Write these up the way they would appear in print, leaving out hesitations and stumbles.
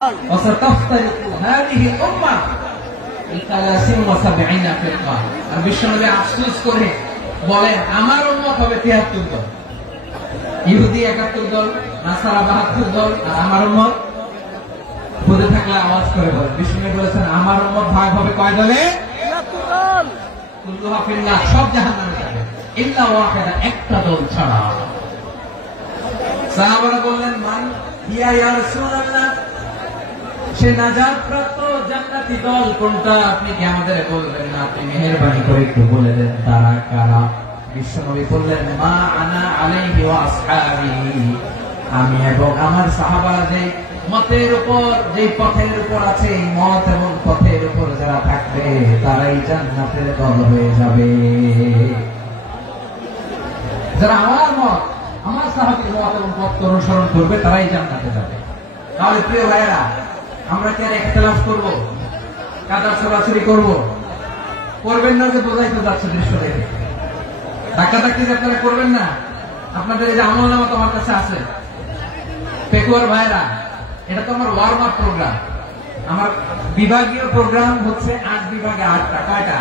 وستفترق هذه الأمة ل73 فرقة আর বিশ্বনবী আফসোস করে বলেন আমার উম্মত হবে 73 দল, ইহুদি 71 দল, নাসারা 72 দল, আর আমার উম্মত বুঝে থাকলে আওয়াজ করে বলেন। বিশ্বনবী বলেছেন আমার উম্মত ভাগ হবে কয় দলে? 73 দল। কুল্লুহা ফিন্নার, সব জাহান্নামে যাবে ইল্লা ওয়াহিদা, একটা দল ছাড়া। সাহাবারা বললেন মান হিয়া ইয়া রাসূলুল্লাহ, সে নাজাত প্রাপ্ত জান্নাতি দল কোনটা? আপনি কি আমাদের বলবেন না? আপনি মেহেরবানি করে একটু বলে দেন তারা কারা। বিশ্বনবী বললেন মা আনা আলাইহি ওয়া আসহাবি, আমি এবং আমার সাহাবারা যে মতের উপর, যে পথের উপর আছে, এই মত এবং পথের উপর যারা থাকবে তারাই জান্নাতের দল হয়ে যাবে। যারা আমার মত, আমার সাহাবীর মত এবং পথ অনুসরণ করবে তারাই জান্নাতে যাবে। তাহলে প্রিয় ভাইয়েরা, আমরা কি আর ইখতিলাফ করব, কাদা ছড়াছড়ি করব? করবেন না যে বোঝাই তো যাচ্ছে দৃশ্য দেখে। ধাক্কাধাক্কি যে আপনারা করবেন না। আপনাদের এই যে আমলনামা তোমার কাছে আছে, পেকুয়ার ভাইয়েরা, এটা তো আমার ওয়ার্ম আপ প্রোগ্রাম। আমার বিভাগীয় প্রোগ্রাম হচ্ছে 8 বিভাগে 8টা। কয়টা?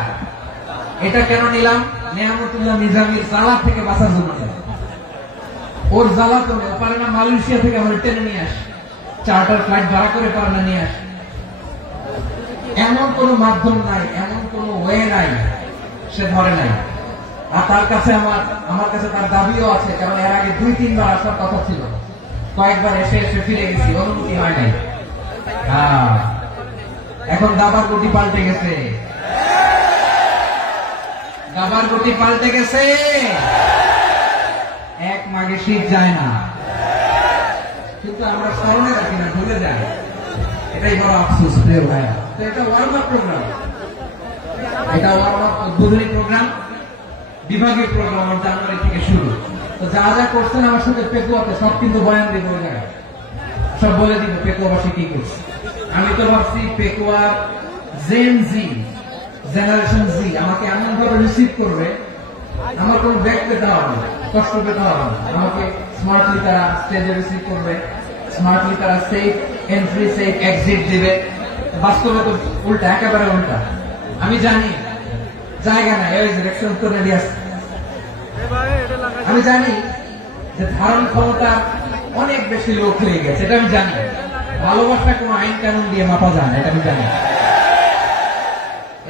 এটা কেন নিলাম? নেয়ামতুল্লাহ নিজামীর জ্বালা থেকে বাঁচার জন্য। ওর জ্বালা তো পারে না, মালয়েশিয়া থেকে আমরা টেনে নিয়ে আসি, চার্টার ফ্লাইট ভাড়া করে পারে না নিয়ে আসি। এমন কোন মাধ্যম নাই, এমন কোন ওয়ে নাই, সে ধরে নাই। আর তার কাছে আমার কাছে তার দাবিও আছে, কারণ এর আগে 2-3 বার আসার কথা ছিল, কয়েকবার এসে ফিরে গেছি, অনুমতি হয় নাই। এখন দাবার গতি পাল্টে গেছে, দাবার গতি পাল্টে গেছে। এক মাঘে শীত যায় না, কিন্তু আমরা স্মরণে রাখি না, ভুলে যাই। এটাই বড় আফসোস প্রিয় ভাইয়া। তো এটা ওয়ার্ম আপ প্রোগ্রাম, এটা ওয়ার্ম আপ উদ্বোধনী প্রোগ্রাম, বিভাগীয় প্রোগ্রাম আমার জানুয়ারি থেকে শুরু। তো যা যা করছেন আমার সাথে পেকুয়াতে সব কিন্তু বয়ান দিব, ওই জায়গায় সব বলে দিব পেকুয়াবাসী কি করছে। আমি তো ভাবছি পেকুয়ার জেন জি, জেনারেশন জি আমাকে এমন ভাবে রিসিভ করবে, আমার কোন ব্যাগ পেতে হবে না, কষ্ট পেতে হবে না। আমাকে স্মার্টলি তারা স্টেজে রিসিভ করবে, স্মার্টলি তারা সেফ এন্ট্রি, সেফ এক্সিট দিবে। বাস্তবে তো উল্টা, একেবারে উল্টা। আমি জানি জায়গা নাই, ইলেকশন তো রেডি আছে। আমি জানি যে ধারণ ক্ষমতা অনেক বেশি লোক হয়ে গেছে, এটা আমি জানি। ভালোবাসা কোন আইন কানুন দিয়ে মাপা যায় না, এটা আমি জানি।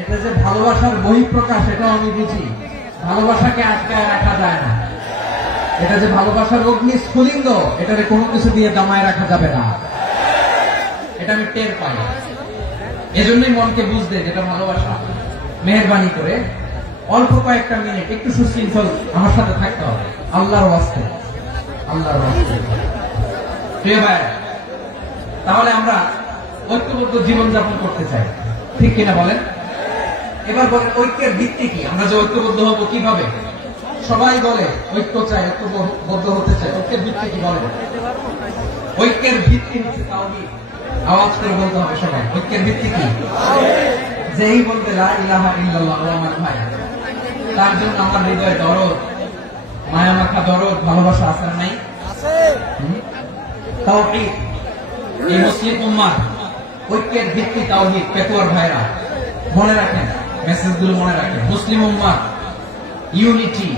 এটা যে ভালোবাসার বহিঃপ্রকাশ, এটাও আমি বুঝি। ভালোবাসাকে আটকায় রাখা যায় না। এটা যে ভালোবাসার অগ্নি স্ফুলিঙ্গ, এটারে কোনো কিছু দিয়ে দামায় রাখা যাবে না, এটা আমি টের পাই। এজন্যই মনকে বুঝতে যেটা ভালোবাসা। মেহেরবানি করে অল্প কয়েকটা মিনিট একটু সুশৃঙ্খল আমার সাথে থাকতে হবে, আল্লাহর ওয়াস্তে, আল্লাহর ওয়াস্তে। প্রিয় ভাই, তাহলে আমরা ঐক্যবদ্ধ জীবনযাপন করতে চাই, ঠিক কিনা বলেন? এবার বলেন ঐক্যের ভিত্তি কি? আমরা যে ঐক্যবদ্ধ হবো কিভাবে? সবাই বলে ঐক্য চাই, ঐক্যবদ্ধ হতে চাই। ঐক্যের ভিত্তি কি বলেন? ঐক্যের ভিত্তি হচ্ছে তাওহীদ। আওয়াজ করে বলতে হবে সবাই, ঐক্যের ভিত্তি কি? যেই বলবে লা ইলাহা ইল্লাল্লাহ, ও আমার ভাই, তার জন্য আমার হৃদয়ে দরদ, মায়া মাখা দরদ, ভালোবাসা আছে না নাই? তাওহীদ। এই মুসলিম উম্মাহ ঐক্যের ভিত্তি তাওহীদ। পেকুয়ার ভাইরা মনে রাখেন, মেসেজগুলো মনে রাখেন। মুসলিম উম্মাহ ইউনিটি,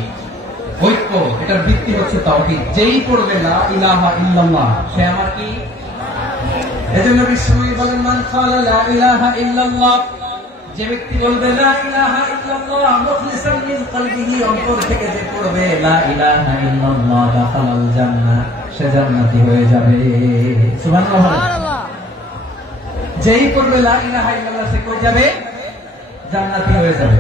ঐক্য, এটার ভিত্তি হচ্ছে তাওহীদ। যেই পড়বে লা ইলাহা ইল্লাল্লাহ, সে আমার কি? এজন্য বিশ্বনবী বলেন মান ক্বালা লা ইলাহা ইল্লাল্লাহ, যে ব্যক্তি বলবে লা ইলাহা ইল্লাল্লাহ মুখলিসান মিন কলবিহি, অন্তর থেকে যে পড়বে লা ইলাহা ইল্লাল্লাহ, দাখালাল জান্নাহ, সে জান্নাতি হয়ে যাবে। সুবহানাল্লাহ। যেই পড়বে লা ইলাহা ইল্লাল্লাহ, সে কই যাবে? জান্নাতি হয়ে যাবে।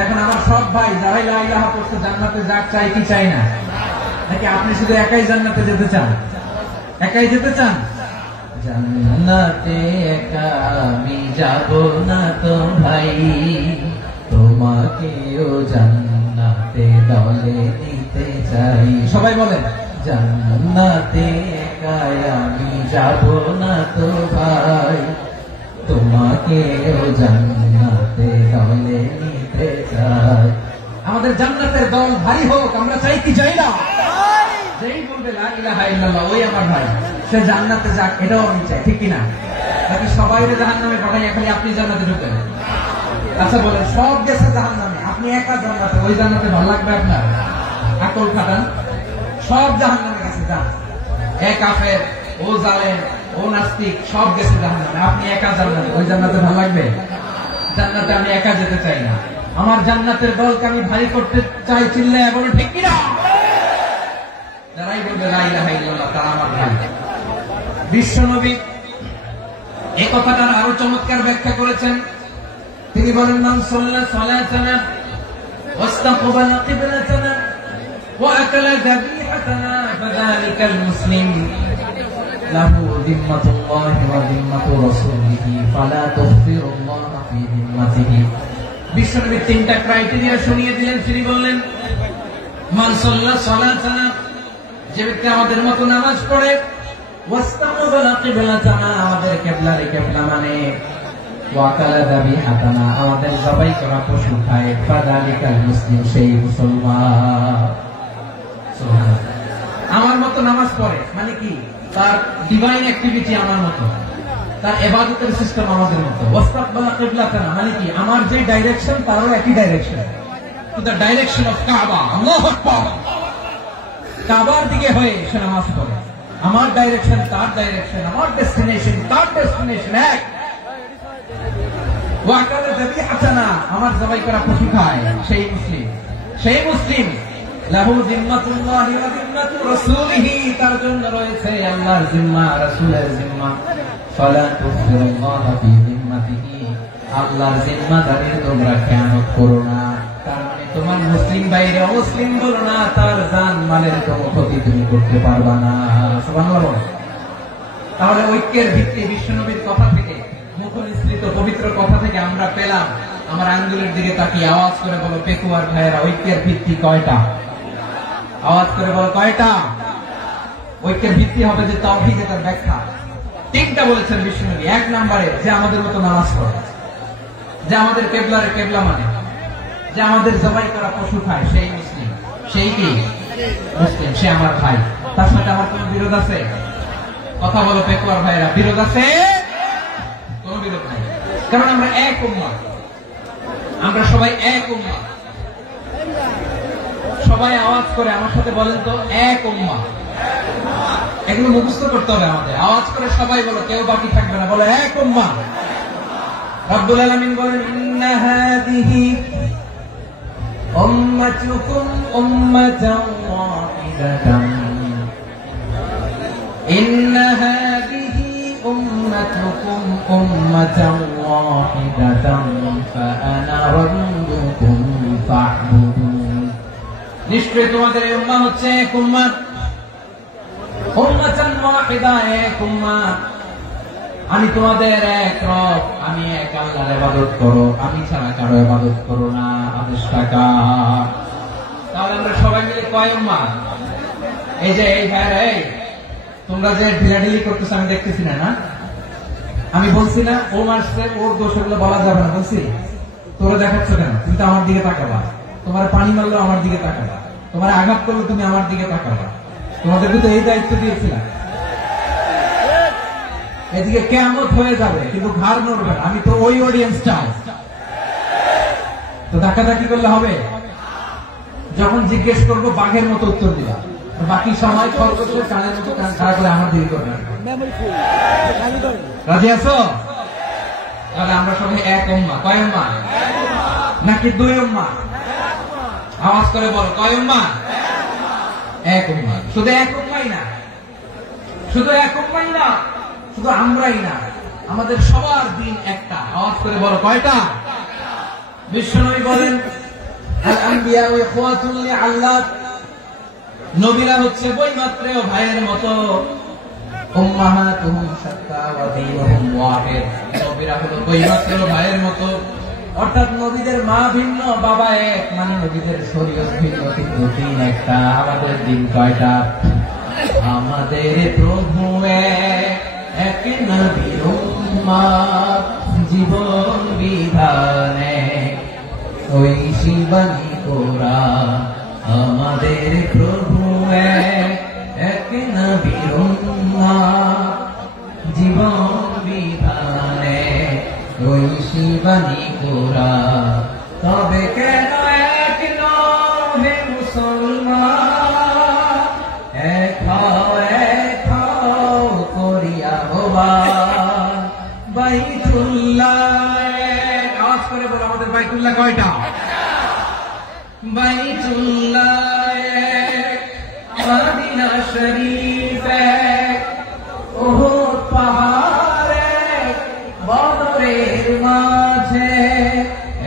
এখন আমার সব ভাই যারাই লা ইলাহা পড়ছে জান্নাতে যাক, চাই কি চাই না? নাকি আপনি শুধু একাই জান্নাতে যেতে চান? একাই যেতে চান? জান্নাতে একা আমি যাব না তো ভাই, তোমাকেও জান্নাতে দলে নিতে চাই। সবাই বলেন জান্নাতে একা আমি যাব না তো ভাই, তোমাকেও জান্নাতে দলে নিতে চাই। আমাদের জান্নাতের দল ভারী হোক, আমরা চাই কি চাই না? যেই বলবে লা ইলাহা ইল্লাল্লাহ, ওই আমার ভাই। সে জান্নাতে যাক, এটাও আমি চাই, ঠিক কিনা? নাকি সবাই জাহান্নামে পাঠাই, খালি আপনি জান্নাতে ঢুকেন? আচ্ছা বলেন, সব গেছে জাহান্নামে, আপনি একা জান্নাতে, ওই জান্নাতে ভালো লাগবে আপনার? আকল খাটান। সব জাহান্নামে গেছে, যান। এ কাফের, ও জালেম, ও নাস্তিক, সব গেছে জাহান্নামে, আপনি একা জান্নাতে, ওই জান্নাতে ভালো লাগবে? জান্নাতে আমি একা যেতে চাই না, আমার জান্নাতের দলকে আমি ভারী করতে চাই। চিল্লায় বলো ঠিক কিনা? যারাই বলবে লা ইলাহা ইল্লাল্লাহ তারা আমার ভাই। বিশ্বনবী এই কথাটার আরো চমৎকার ব্যাখ্যা করেছেন। তিনি বলেন, মান সাল্লা সালাতানা ওয়াস্তাকবালা কিবলাতানা ওয়া আকালা যাবিহাতানা ফাযালিকাল মুসলিম লাহু যিম্মাতুল্লাহি ওয়া যিম্মাতু রাসূলিহি ফালা তুগফিরুল্লাহা ফি যিম্মাতিহি। বিশ্বনবী তিনটা ক্রাইটেরিয়া শুনিয়ে দিলেন। তিনি বললেন, মান সাল্লা সালাতানা, যে ব্যক্তি আমাদের মতো নামাজ পড়ে, ওয়াস্তাকবালা কিবলাতানা, আমাদের কিবলারে কিবলা মানে, ওয়াকালা যাবিহাতানা, আমাদের জবাই করা পশু খায়, ফাযালিকাল মুসলিম, সেই মুসলমান। সুবহানাল্লাহ। আমার মতো নামাজ পড়ে মানে কি? তার ডিভাইন অ্যাক্টিভিটি আমার মতো, তার ইবাদতের সিস্টেম আমাদের মতো। ওয়াস্তাকবালা কিবলাতানা মানে কি? আমার যে ডাইরেকশন তারও একই direction, to the direction of কাবা। আল্লাহু আকবার। কাবার দিকে হয়ে সে নামাজ পড়ে। আমার ডাইরেকশন তার ডাইরেকশন, আমার ডেস্টিনেশন তার ডেস্টিনেশন এক। ওয়াকালা যাবিহাতানা, আমার জবাই করা পশু খায়, সেই মুসলিম। সেই মুসলিম লাহু যিম্মাতুল্লাহি ওয়া যিম্মাতু রাসূলিহি, তার জন্য রয়েছে আল্লাহর জিম্মা, রাসূলের জিম্মা। ফালা তুগফিরুল্লাহা ফি যিম্মাতিহি, আল্লাহর জিম্মাদারির তোমরা খেয়ানত করো না। তার মানে তোমার মুসলিম বাইরে অমুসলিম বলো না, তার জান মালের কোনো ক্ষতি তুমি করতে পারবা না। সুবহানাল্লাহ। তাহলে ঐক্যের ভিত্তি বিশ্বনবীর কথা থেকে, মুখনিসৃত পবিত্র কথা থেকে আমরা পেলাম। আমার আঙ্গুলের দিকে তাকিয়ে আওয়াজ করে বলো পেকুয়ার ভাইয়েরা, ঐক্যের ভিত্তি কয়টা? আওয়াজ করে বলো কয়টা? ঐক্যের ভিত্তি হবে যে তাওহীদ, এর ব্যাখ্যা তিনটা বলেছেন বিশ্বনবী। এক নম্বরে, যে আমাদের মতো নামাজ পড়ে, যে আমাদের কিবলারে কিবলা মানে, যে আমাদের জবাই করা পশু খায়, সেই মুসলিম। সেই কি মুসলিম? সে আমার ভাই। তার সাথে আমার কোন বিরোধ আছে? কথা বলো পেকুয়ার ভাইয়েরা, বিরোধ আছে? কোন বিরোধ নাই, কারণ আমরা এক উম্মাহ, আমরা সবাই এক উম্মাহ। সবাই আওয়াজ করে আমার সাথে বলেন তো, এক উম্মাহ। এগুলো মুখস্থ করতে হবে আমাদের। আওয়াজ করে সবাই বলো, কেউ বাকি থাকবে না, বলো এক উম্মাহ। রব্বুল আলামিন বলেন, ইন্না হাযিহি উম্মাতুকুম উম্মাতান ওয়াহিদাতান, ইন্না হাযিহি উম্মাতুকুম উম্মাতান ওয়াহিদাতান ফাআনা রাব্বুকুম ফা'বুদুন। নিশ্চয়ই তোমাদের এই উম্মাহ হচ্ছে এক উম্মাহ, উম্মাতান ওয়াহিদা, এক উম্মাহ। আমি তোমাদের এক রব, আমি এক আল্লাহর ইবাদত করো, আমি ছাড়া কারো ইবাদত করো না। আদেশটা কার? তাহলে আমরা সবাই মিলে কয় উম্মাহ? এই যে এই ভাইরা, এই তোমরা যে ঢিলাঢিলি করতেছ আমি দেখতেছি না, না? আমি বলছি না ও মারছে, ওর দোষ, এগুলো বলা যাবে না বলছি? তোরা দেখাচ্ছ কেন? তুমি তো আমার দিকে তাকাবা। তোমার পানি মারলো আমার দিকে তাকাবা, তোমার আঘাত করলো তুমি আমার দিকে তাকাবা। তোমাদেরকে তো এই দায়িত্ব দিয়েছিলাম। এদিকে কিয়ামত হয়ে যাবে কিন্তু ঘাড় নড়বে না, আমি তো ওই অডিয়েন্স চাই। তো ধাক্কাধাক্কি করলে হবে? যখন জিজ্ঞেস করবো বাঘের মতো উত্তর দিবা, বাকি সময় খরগোশের কানের মতো কান খাড়া করে আমার দিকে করবে। রাজি আছো? তাহলে আমরা সবাই এক উম্মাহ। কয় উম্মাহ? নাকি দুই উম্মাহ? আওয়াজ করে বল, কয় উম্মাহ? এক উম্মাহ। শুধু এক উম্মাহই না, শুধু এক উম্মাহই না, শুধু আমরাই না, আমাদের সবার দিন একটা। আওয়াজ করে বলো কয়টা? বিশ্বনবী বলেন, আল আম্বিয়া ইখওয়াতুন লিআল্লাত, নবীরা হচ্ছে বৈমাত্রেয় ভাইয়ের মতো। উম্মাহাতুহুম শাত্তা ওয়া দীনুহুম ওয়াহিদ, নবীরা হলো বৈমাত্রেয় ভাইয়ের মতো। অর্থাৎ নবীদের মা ভিন্ন, বাবা এক, মানে নবীদের শরীয়ত ভিন্ন, কিন্তু দিন একটা। আমাদের দিন কয়টা? আমাদের প্রভু এক, নবীর উম্মাহ, জীবন বিধানে ওই শিবানী কোরআন। আমাদের প্রভু এক, নবীর উম্মত জীবন বিধানে ঐশী বাণী কোরআন তবে কেন এক নহে মুসলমান এক হও করিয়া আহ্বান বাইতুল্লাহ আওয়াজ করে বলো আমাদের বাইতুল্লাহ কয়টা বাইতুল্লাহ মদিনা শরীফ উহুদ পাহাড়ে বদরের মাঝে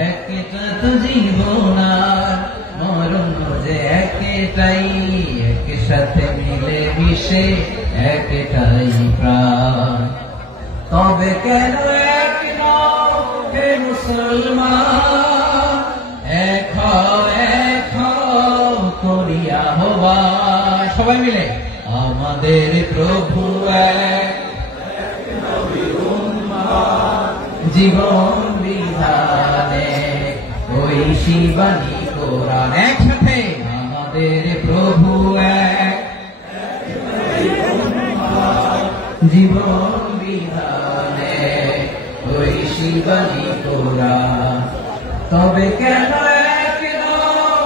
একটা তো জীবন আর মরণ যে একটাই একসাথে মিলে মিশে একটাই প্রাণ তবে কেন এক নও হে মুসলমান এক হও করিয়া আহ্বান সবাই মিলে আমাদের প্রভু এক জীবন বিধানে ঐশী বাণী কোরআন একসাথে আমাদের প্রভু এক জীবন বিধানে ঐশী বাণী কোরআন তবে কেন এক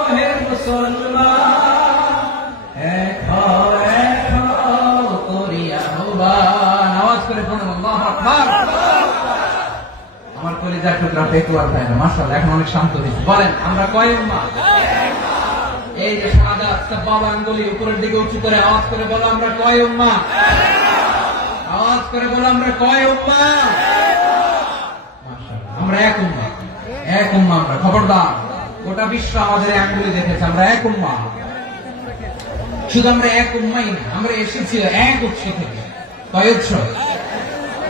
হে মুসলমান এক হও করিয়া আহ্বান আওয়াজ করে বলুন আল্লাহু আকবার আমার কলিজার টুকরা পেকুয়ার ভাই না মাশাআল্লাহ এখন অনেক শান্ত হয়েছে বলেন আমরা কয় উম্মাহ এই যে শাহাদাত সাবাব আঙ্গুলি উপরের দিকে উঁচু করে আওয়াজ করে বলো আমরা কয় উম্মাহ আওয়াজ করে বলো আমরা কয় উম্মাহ মাশাআল্লাহ আমরা এক উম্মাহ আমরা খবরদার গোটা বিশ্ব আমাদের আঙ্গুলি দেখেছে আমরা এক উম্মাহ শুধু আমরা এক উম্মাই না আমরা এসেছি এক উৎস থেকে কয় উৎস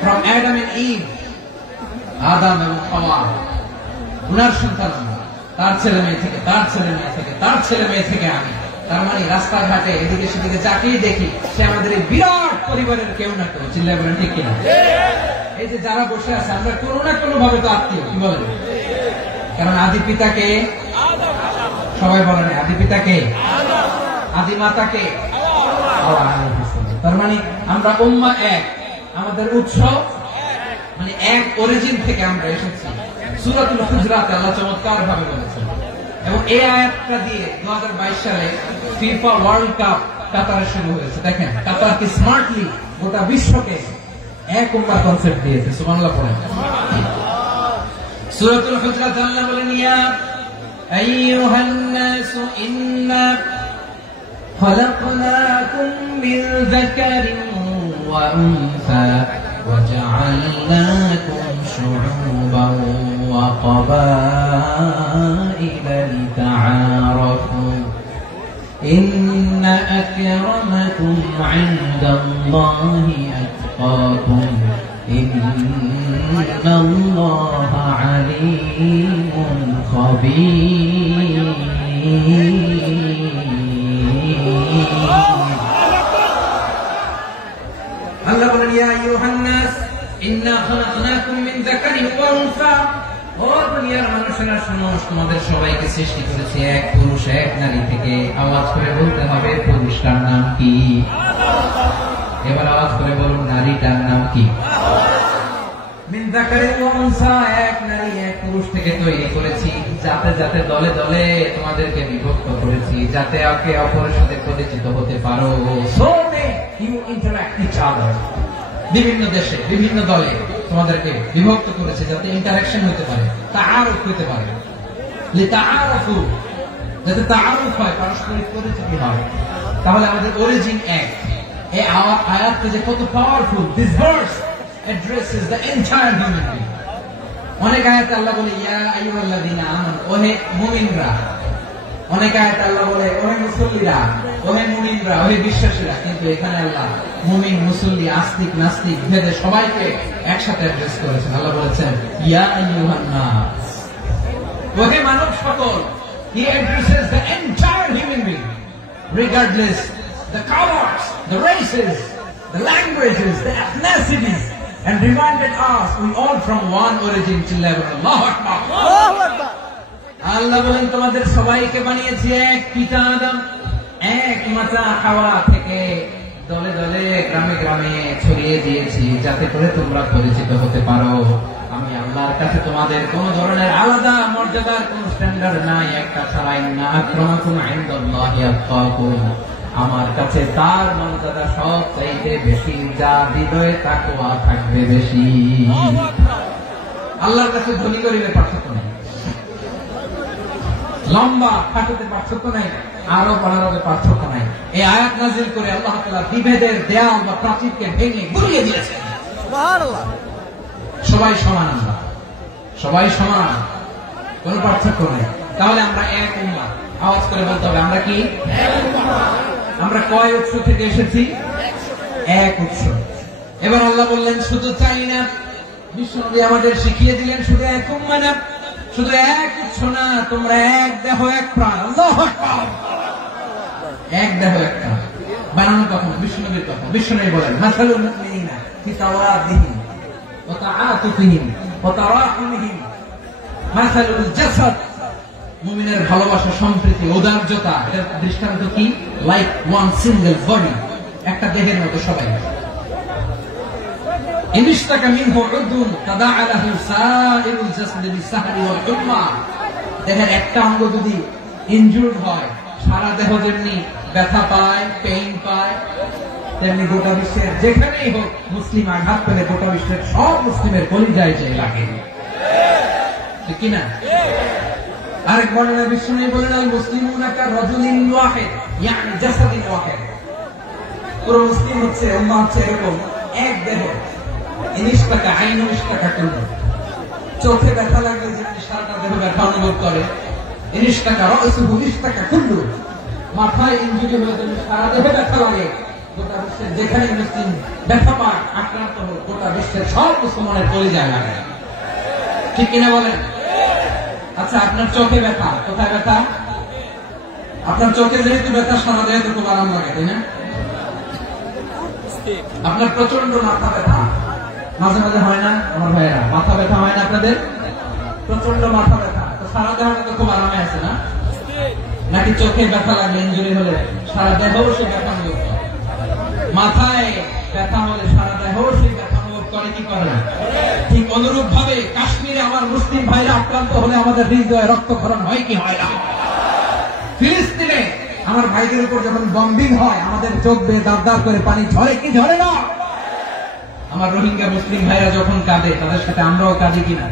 from Adam and Eve আদম এবং হাওয়া উনার সন্তান আমরা তার ছেলে মেয়ে থেকে তার ছেলে মেয়ে থেকে তার ছেলে মেয়ে থেকে আমি তার মানে রাস্তাঘাটে এদিকে সেদিকে যাকেই দেখি সে আমাদের এই বিরাট পরিবারের কেউ না কেউ চিল্লায় বলেন ঠিক কিনা এই যে যারা বসে আছে আমরা কোনো না কোনো ভাবে তো আত্মীয় কি বলেন কারণ আদি পিতাকে সবাই বলেন আদি পিতাকে আদি মাতাকে তার মানে আমরা উম্মাহ এক আমাদের উৎস মানে এক অরিজিন থেকে আমরা এসেছি সূরাতুল হুজরাতে আল্লাহ চমৎকার ভাবে বলেছেন এবং এই আয়াতটা দিয়ে 2022 সালে ফিফা ওয়ার্ল্ড কাপ কাতারে শুরু হয়েছে দেখেন কাতার কি স্মার্টলি গোটা বিশ্বকে এক উম্মাহ কনসেপ্ট দিয়েছে সুবহানাল্লাহ পড়েন সূরাতুল হুজরাত আল্লাহ বলেন ইয়া আইয়ুহান নাসু ইন্না খলাকনাকুম মিন যাকারিন ওয়া উনসা وجعلناكم شعوبا وقبائل لتعارفوا إن أكرمكم عند الله أتقاكم إن الله عليم خبير আল্লাহ বলেন ইয়া আইয়ুহান নাস ইন্না খালাকনাকুম মিন যাকারিন ওয়া উনসা ও দুনিয়ার মানুষেরা শোনো তোমাদের সবাইকে সৃষ্টি করেছি এক পুরুষ এক নারী থেকে আওয়াজ করে বলতে হবে পুরুষটার নাম কি এবার আওয়াজ করে বলুন নারীটার নাম কি মিন যাকারিন ওয়া উনসা এক নারী এক পুরুষ থেকে তৈরি করেছি যাতে যাতে দলে দলে তোমাদেরকে বিভক্ত করেছি যাতে একে অপরের সাথে পরিচিত হতে পারো so you interact each other বিভিন্ন দেশে বিভিন্ন দলে তোমাদেরকে বিভক্ত করেছে যাতে ইন্টারঅ্যাকশন হতে পারে তাআরুফ হতে পারে লিতাআরফু যাতে তাআরুফ হয় পারস্পরিক পরিচিতি হয় তাহলে আমাদের অরিজিন এক এই আয়াতটা যে কত powerful this verse addresses the entire human being অনেক আয়াতে আল্লাহ বলে ইয়া আইয়ুহাল্লাযীনা আমানু ওহে মুমিনরা অনেক আয়াতে আল্লাহ বলে ওহে মুসল্লিরা ওহে মুমিনরা ওহে বিশ্বাসীরা কিন্তু এখানে আল্লাহ মুমিন মুসল্লি আস্তিক নাস্তিক ভেদে সবাইকে একসাথে অ্যাড্রেস করেছেন আল্লাহ বলেছেন ইয়া আইয়ুহান নাস ওহে মানব সকল he addresses the entire human being regardless the colors the races the languages the ethnicities and reminded us we all from one origin to level Allahu Akbar Allahu Akbar আল্লাহ বলেন তোমাদের সবাইকে বানিয়েছি এক পিতা আদম এক মাতা হাওয়া থেকে দলে দলে গ্রামে গ্রামে ছড়িয়ে দিয়েছি যাতে করে তোমরা পরিচিত হতে পারো। আমি আল্লাহর কাছে তোমাদের কোন ধরনের আলাদা মর্যাদার কোন স্ট্যান্ডার্ড নাই, একটা ছাড়াই না। আক্রামাকুম ইনদাল্লাহি আতকাকুম, আমার কাছে তার মর্যাদা সব চাইতে বেশি, যার হৃদয়ে তাকওয়া থাকবে বেশি। আল্লাহর কাছে ধনী গরিবের পার্থক্য নেই, লম্বা খাটোতে পার্থক্য নাই, আরো বাড়ানোর পার্থক্য নাই। এই আয়াত নাযিল করে আল্লাহ তাআলা বিভেদের দেয়াল বা প্রাচীরকে ভেঙে গুড়িয়ে দিয়েছেন। সুবহানাল্লাহ। সবাই সমান, আমরা সবাই সমান, কোন পার্থক্য নেই। তাহলে আমরা এক উম্মাহ। আওয়াজ করে বলতে হবে আমরা কি? আমরা কয় উৎস থেকে এসেছি? এক উৎস। এবার আল্লাহ বললেন শুধু চাই না, বিশ্বনবী আমাদের শিখিয়ে দিলেন শুধু এক উম্মাহ না, শুধু এক উৎস না, তোমরা এক দেহ এক প্রাণ। আল্লাহু আকবার। এক দেহ এক প্রাণ বানানো কখন? বিশ্বনবীর কথা। বিশ্বনবী বলেন মাসালুল মুমিনিনা ফি তাওয়াদিহিম ওয়া তাআতুফিহিম ওয়া তারাহুমিহিম মাসালুল জাসাদ। মুমিনের ভালোবাসা, সম্প্রীতি, ঔদার্যতা, এর দৃষ্টান্ত কি? লাইক ওয়ান সিঙ্গেল বডি, একটা দেহের মতো সবাই। ইনশতাকা মিনহু উদুন তাদাআ লাহু সাইরুল জাসাদি বিসসাহরি ওয়াল হুম্মা। দেহের একটা অঙ্গ যদি ইনজুর্ড হয়, সারা দেহ যেমনি ব্যথা পায়, পেইন পায়, তেমনি গোটা বিশ্বের যেখানেই হোক মুসলিম আঘাত পেলে গোটা বিশ্বের সব মুসলিমের কলিজায় চাই লাগে, ঠিক কিনা? আরেক বর্ণনায় বিশ্বনবী বলেন আল মুসলিমুনা কারাজুলিন ওয়াহিদ, ইয়ানি জাসাদিন ওয়াহিদ। পুরো মুসলিম হচ্ছে, উম্মাহ হচ্ছে এরকম এক দেহ। ইনশতাকা আইনু ইশতাকা কুল্লু। চোখে ব্যথা লাগলে যেমনি সারাটা দেহ ব্যথা অনুভব করে, ইনশতাকা রাসুহু ইশতাকা কুল্লু। মাথায় ইনজুরি হলে যেমনি সারা দেহে ব্যথা লাগে, গোটা বিশ্বের যেখানে মুসলিম ব্যথা পায়, আক্রান্ত হোক, গোটা বিশ্বের সব মুসলমানের কলিজায় লাগে, ঠিক কিনা বলেন? আচ্ছা, আপনার চোখে ব্যথা, কোথায় ব্যথা? আপনার চোখে যেহেতু ব্যথা, সারা দেহে তো খুব আরাম লাগে, তাই না? আপনার প্রচন্ড মাথা ব্যথা মাঝে মাঝে হয় না আমার ভাইয়েরা? মাথা ব্যথা হয় না আপনাদের? প্রচন্ড মাথা ব্যথা, তো সারা দেহটা তো খুব আরামে আছে না? নাকি চোখে ব্যথা লাগলে, ইনজুরি হলে সারা দেহ সে ব্যথা অনুভব করে? মাথায় ব্যথা হলে সারা দেহ সে ব্যথা অনুভব করে কি করে না? ঠিক অনুরূপ ভাবে কাশ্মীরে আমার মুসলিম ভাইরা আক্রান্ত হলে আমাদের হৃদয়ে রক্তক্ষরণ হয় কি হয় না? ফিলিস্তিনে আমার ভাইদের উপর যখন বম্বিং হয়, আমাদের চোখ বেয়ে দাঁত দাঁত করে পানি ঝরে কি ঝরে না? আমার রোহিঙ্গা মুসলিম ভাইরা যখন কাঁদে, তাদের সাথে আমরাও কাঁদি কিনা?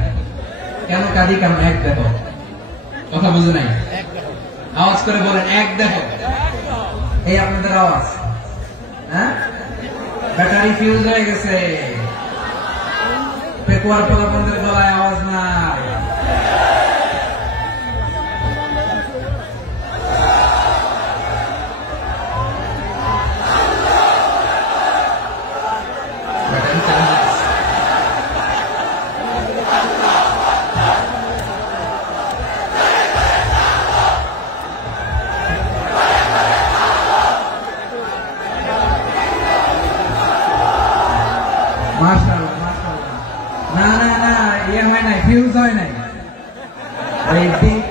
কেন কাঁদি? কারণ এক দেহ। কথা বুঝে নাই? আওয়াজ করে বলেন এক দেহ। এই আপনাদের আওয়াজ, হ্যাঁ? ব্যাটারি ফিউজ হয়ে গেছে, পেকুয়ার পোলাপনদের গলায় আওয়াজ নাই।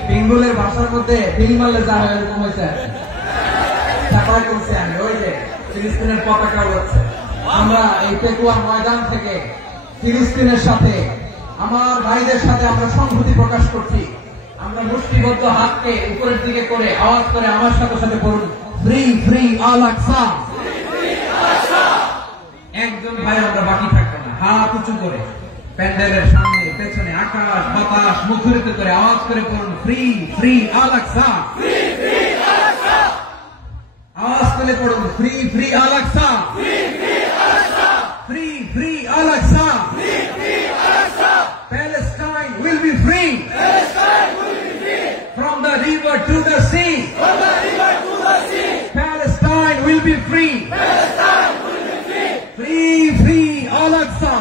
বেঙ্গলের ভাষার মধ্যে বিল মারলে যা হয় এরকম হয়েছে। চাপাই করছি আমি, ওই যে ফিলিস্তিনের পতাকা উড়াচ্ছে। আমরা এই পেকুয়া ময়দান থেকে ফিলিস্তিনের সাথে, আমার ভাইদের সাথে আমরা সংহতি প্রকাশ করছি। আমরা মুষ্টিবদ্ধ হাতকে উপরের দিকে করে আওয়াজ করে আমার সাথে সাথে বলুন ফ্রি ফ্রি আল আকসা। একজন ভাই আমরা বাকি থাকবো না, হাত উঁচু করে প্যান্ডেলের সামনে, পেছনে, আকাশ বাতাস মুখরিত করে আওয়াজ করে বলুন ফ্রি ফ্রি আল আকসা। আওয়াজ করে পড়ুন free free Al Aqsa, free free Al Aqsa. Palestine will be free from the river to the sea. Palestine will be free. Free free Al Aqsa.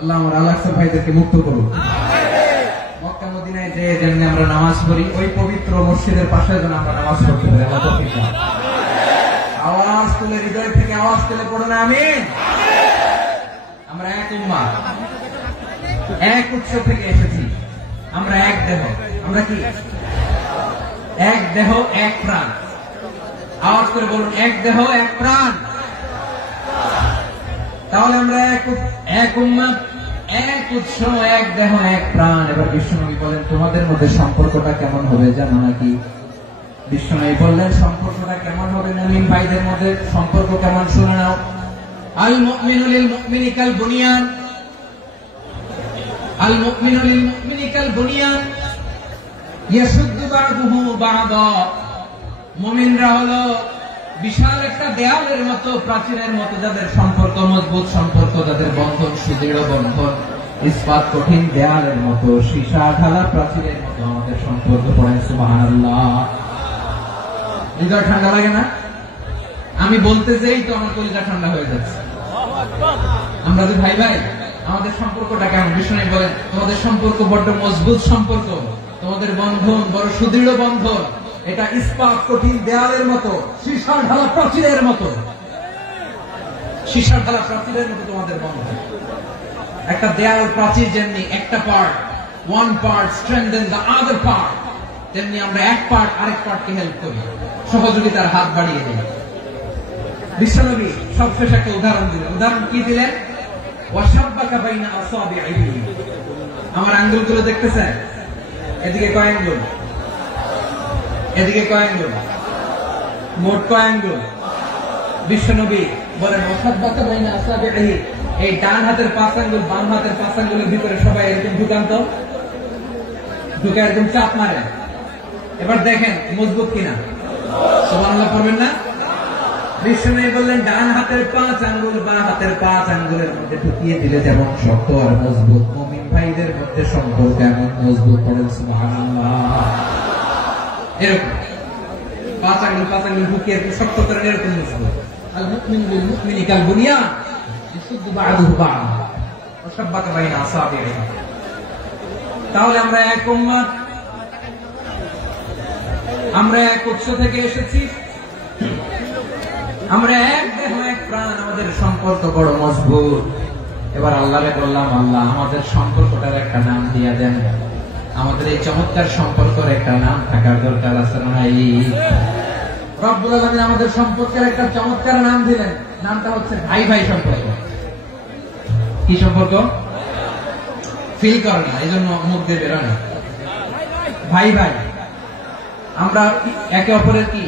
আল্লাহ আমার আল আকসা ভাইদেরকে মুক্ত করুন। মক্কা মদিনায় যে যেমনি আমরা নামাজ পড়ি, ওই পবিত্র মসজিদের পাশে যেন আমরা নামাজ পড়তে পারি। আওয়াজ তুলে, হৃদয় থেকে আওয়াজ তুলে পড়ুন আমিন। আমরা এক উম্মাহ, এক উৎস থেকে এসেছি, আমরা এক দেহ। আমরা কি? এক দেহ এক প্রাণ। আওয়াজ করে বলুন, এক দেহ এক প্রাণ। তাহলে আমরা এক উম্মত, এক উৎস, এক দেহ এক প্রাণ। এবার বিশ্বনবী বলেন, তোমাদের মধ্যে সম্পর্কটা কেমন হবে জানো নাকি? বিশ্বনবী বললেন, সম্পর্কটা কেমন হবে? মুমিন ভাইদের মধ্যে সম্পর্ক কেমন শুনে নাও। আল মুমিনু লিল মুমিনি কাল বুনিয়ান, আল মুমিনু লিল মুমিনি কাল বুনিয়ান ইয়াশুদ্দু বা'দুহু বা'দা। মুমিনরা হলো বিশাল একটা দেয়ালের মতো, প্রাচীরের মতো, যাদের সম্পর্ক মজবুত, সম্পর্ক যাদের বন্ধন সুদৃঢ় বন্ধন, ইস্পাত কঠিন দেয়ালের মতো, সীসা ঢালা প্রাচীরের মতো আমাদের সম্পর্ক। পড়েন সুবহানাল্লাহ। হৃদয় ঠান্ডা লাগে না? আমি বলতে যেই তো আমার কলিজা ঠান্ডা হয়ে যাচ্ছে। আমরা যে ভাই ভাই, আমাদের সম্পর্কটা কেমন? বিষ্ণু বলেন, তোমাদের সম্পর্ক বড্ড মজবুত সম্পর্ক, তোমাদের বন্ধন বড় সুদৃঢ় বন্ধন, এটা ইস্পাত কঠিন দেয়ালের মতো, সীসা ঢালা প্রাচীরের মতো, সীসা ঢালা প্রাচীরের মতো তোমাদের বন্ধন। একটা দেয়াল প্রাচীর যেমনি একটা part, one part strengthen the other part, তেমনি আমরা এক পার্ট আরেক পার্টকে হেল্প করি, সহযোগিতার হাত বাড়িয়ে দিই। বিশ্বনবী সবশেষ একটা উদাহরণ দিলেন। উদাহরণ কি দিলেন? ওয়াশাব্বাকা বাইনা আসাবিহি। আমার আঙ্গুলগুলো দেখতেছেন? এদিকে কয় আঙ্গুল, এদিকে কয় আঙ্গুল, মোট কয় আঙ্গুল? বিশ্বনবী বলেন, ওয়াশাব্বাকা বাইনা আসাবিহি, এই ডান হাতের 5 আঙ্গুল বাম হাতের 5 আঙ্গুলের ভিতরে সবাই এরকম ঢুকান তো, ঢুকে একদম চাপ মারেন। এবার দেখেন মজবুত কিনা। সুবহানাল্লাহ পড়বেন না? বিষ্ণু বললেন, ডান হাতের 5 আঙ্গুল বাম হাতের 5 আঙ্গুলের মধ্যে ঢুকিয়ে দিলে যেমন শক্ত আর মজবুত, মুমিন ভাইদের মধ্যে সম্পর্ক এমন মজবুত। পড়েন সুবহানাল্লাহ। এরকম 5 আঙ্গুল ঢুকিয়ে শক্ত করে এরকম মজবুত। আল মুমিনু লিল মুমিনি কাল বুনিয়ান ইয়াশুদ্দু বা'দুহু বা'দা ওয়াশাব্বাকা বাইনা আসাবিহি। তাহলে আমরা এক উম্মত, আমরা এক উৎস থেকে এসেছি, আমরা এক দেহ এক প্রাণ, আমাদের সম্পর্ক বড় মজবুত। এবার আল্লাহকে বললাম, আল্লাহ আমাদের সম্পর্কটার একটা নাম দিয়ে দেন। আমাদের এই চমৎকার সম্পর্কের একটা নাম থাকার দরকার আছে না? রব্বুল আলামিন আমাদের সম্পর্কের একটা চমৎকার নাম দিলেন। নামটা হচ্ছে ভাই ভাই সম্পর্ক। কি সম্পর্ক? ফিল করে না, এই জন্য মুখ দিয়ে বেরোয় না। ভাই ভাই, আমরা একে অপরের কি?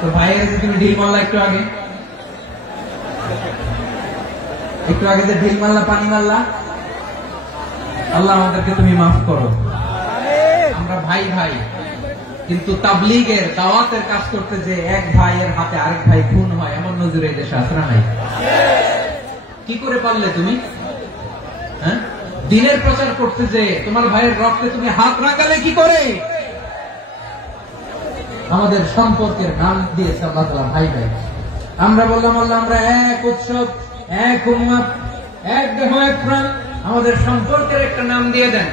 তো ভাইয়ের যে তুমি ঢিল মারলা একটু আগে, যে ঢিল মারলা, পানি মারলা, আল্লাহ আমাদেরকে তুমি মাফ করো। আমরা ভাই ভাই, কিন্তু তাবলীগের দাওয়াতের কাজ করতে যে এক ভাইয়ের হাতে আরেক ভাই খুন হয়, এমন নজরে এই দেশে আসরা নাই। কি করে পারলে তুমি? হ্যাঁ, দিনের প্রচার করতে যে তোমার ভাইয়ের রক্তে তুমি হাত রাখালে কি করে? আমাদের সম্পর্কের নাম দিয়েছে আল্লাহ তাআলা ভাই ভাই। আমরা বললাম, আল্লাহ আমরা এক উৎসব, এক উম্মত, এক দেহ এক প্রাণ, আমাদের সম্পর্কের একটা নাম দিয়ে দেন।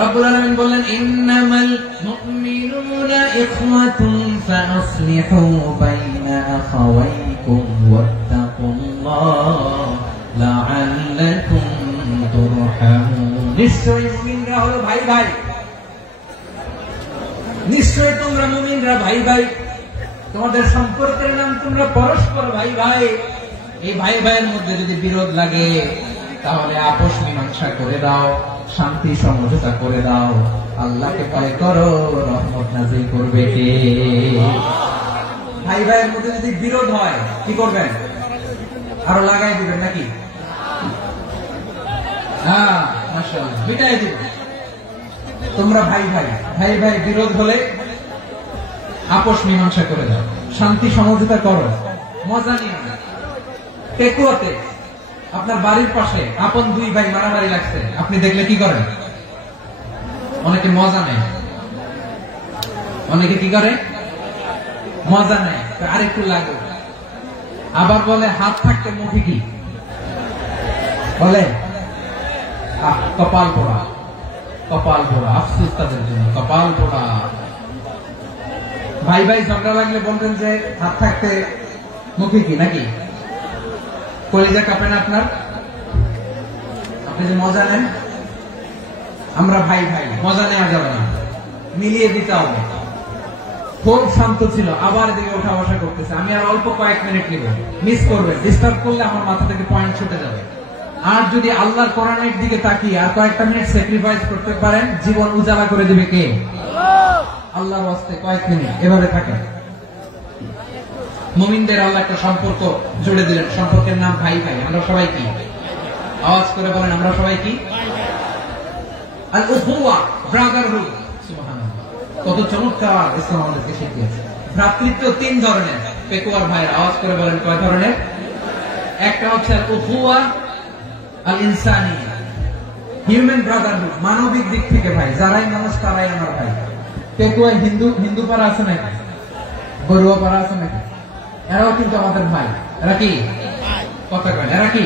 রব্বুল আলামিন বললেন, ইন্নামাল মুমিনুনা ইখওয়াতুন ফাসলিহু বাইনা আখাওয়াইকুম ওয়াত্তাকুল্লাহ লাআল্লাকুম তুরহামুন। নিশ্চয়ই মুমিনরা হলো ভাই ভাই, নিশ্চয় তোমরা মুমিনরা ভাই ভাই, তোমাদের সম্পর্কের নাম তোমরা পরস্পর ভাই ভাই। এই ভাই ভাইয়ের মধ্যে যদি বিরোধ লাগে তাহলে আপোষ মীমাংসা করে দাও, শান্তি সমঝোতা করে দাও। আল্লাহকে ভয় করো, রহমত নাযিল করবে কে? ভাই ভাইয়ের মধ্যে যদি বিরোধ হয় কি করবেন? আরো লাগাই দিবেন নাকি? হ্যাঁ, মাশাআল্লাহ, মিটাই দিবেন। তোমরা ভাই ভাই, ভাই ভাই বিরোধ হলে আপোষ মীমাংসা করে দাও, শান্তি সমঝোতা করো, মজা নিয়ে। পেকুয়াতে আপনার বাড়ির পাশে আপন 2 ভাই মারামারি লাগছে, আপনি দেখলে কি করেন? অনেকে মজা নেয়। অনেকে কি করে? মজা নেয়, আরেকটু লাগে। আবার বলে হাত থাকতে মুখে কি বলে? কপাল পোড়া, কপাল পোড়া। আফসোস তাদের জন্য, কপাল পোড়া। ভাই ভাই ঝগড়া লাগলে বলবেন যে হাত থাকতে মুখে কি, নাকি? কলিজা কাঁপে না আপনার? আপনি যে মজা নেন। আমরা ভাই ভাই, মজা নেওয়া যাবে না, মিলিয়ে দিতে হবে। খুব শান্ত ছিল, আবার এদিকে ওঠা বসা করতেছে। আমি আর অল্প কয়েক মিনিট নিব, মিস করবে, ডিস্টার্ব করলে আমার মাথা থেকে পয়েন্ট ছুটে যাবে। আর যদি আল্লাহর কোরআনের দিকে তাকিয়ে আর কয়েকটা মিনিট স্যাক্রিফাইস করতে পারেন, জীবন উজালা করে দিবে কে? আল্লাহর ওয়াস্তে কয়েক মিনিট এভাবে থাকে। মুমিনদের আল্লাহ একটা সম্পর্ক জুড়ে দিলেন, সম্পর্কের নাম ভাই ভাই। আমরা সবাই কি? আওয়াজ করে বলেন, আমরা সবাই কি? আল উখুয়া, ব্রাদারহুড। সুবহানাল্লাহ, কত চমৎকার ইসলাম আমাদেরকে শিখিয়েছে। ভ্রাতৃত্ব তিন ধরনের। পেকুয়ার ভাইয়ের আওয়াজ করে বলেন, কয় ধরনের? একটা হচ্ছে আল উখুয়া আল ইনসানিয়া, হিউম্যান ব্রাদারহুড, মানবিক দিক থেকে ভাই, যারাই মানুষ তারাই আমার ভাই। পেকুয়ায় হিন্দু পাড়া আছে নাকি? বড়ুয়া পাড়া আছে নাকি? এরাও কিন্তু আমাদের ভাই। এরা কি কথা কয়? এরা কি?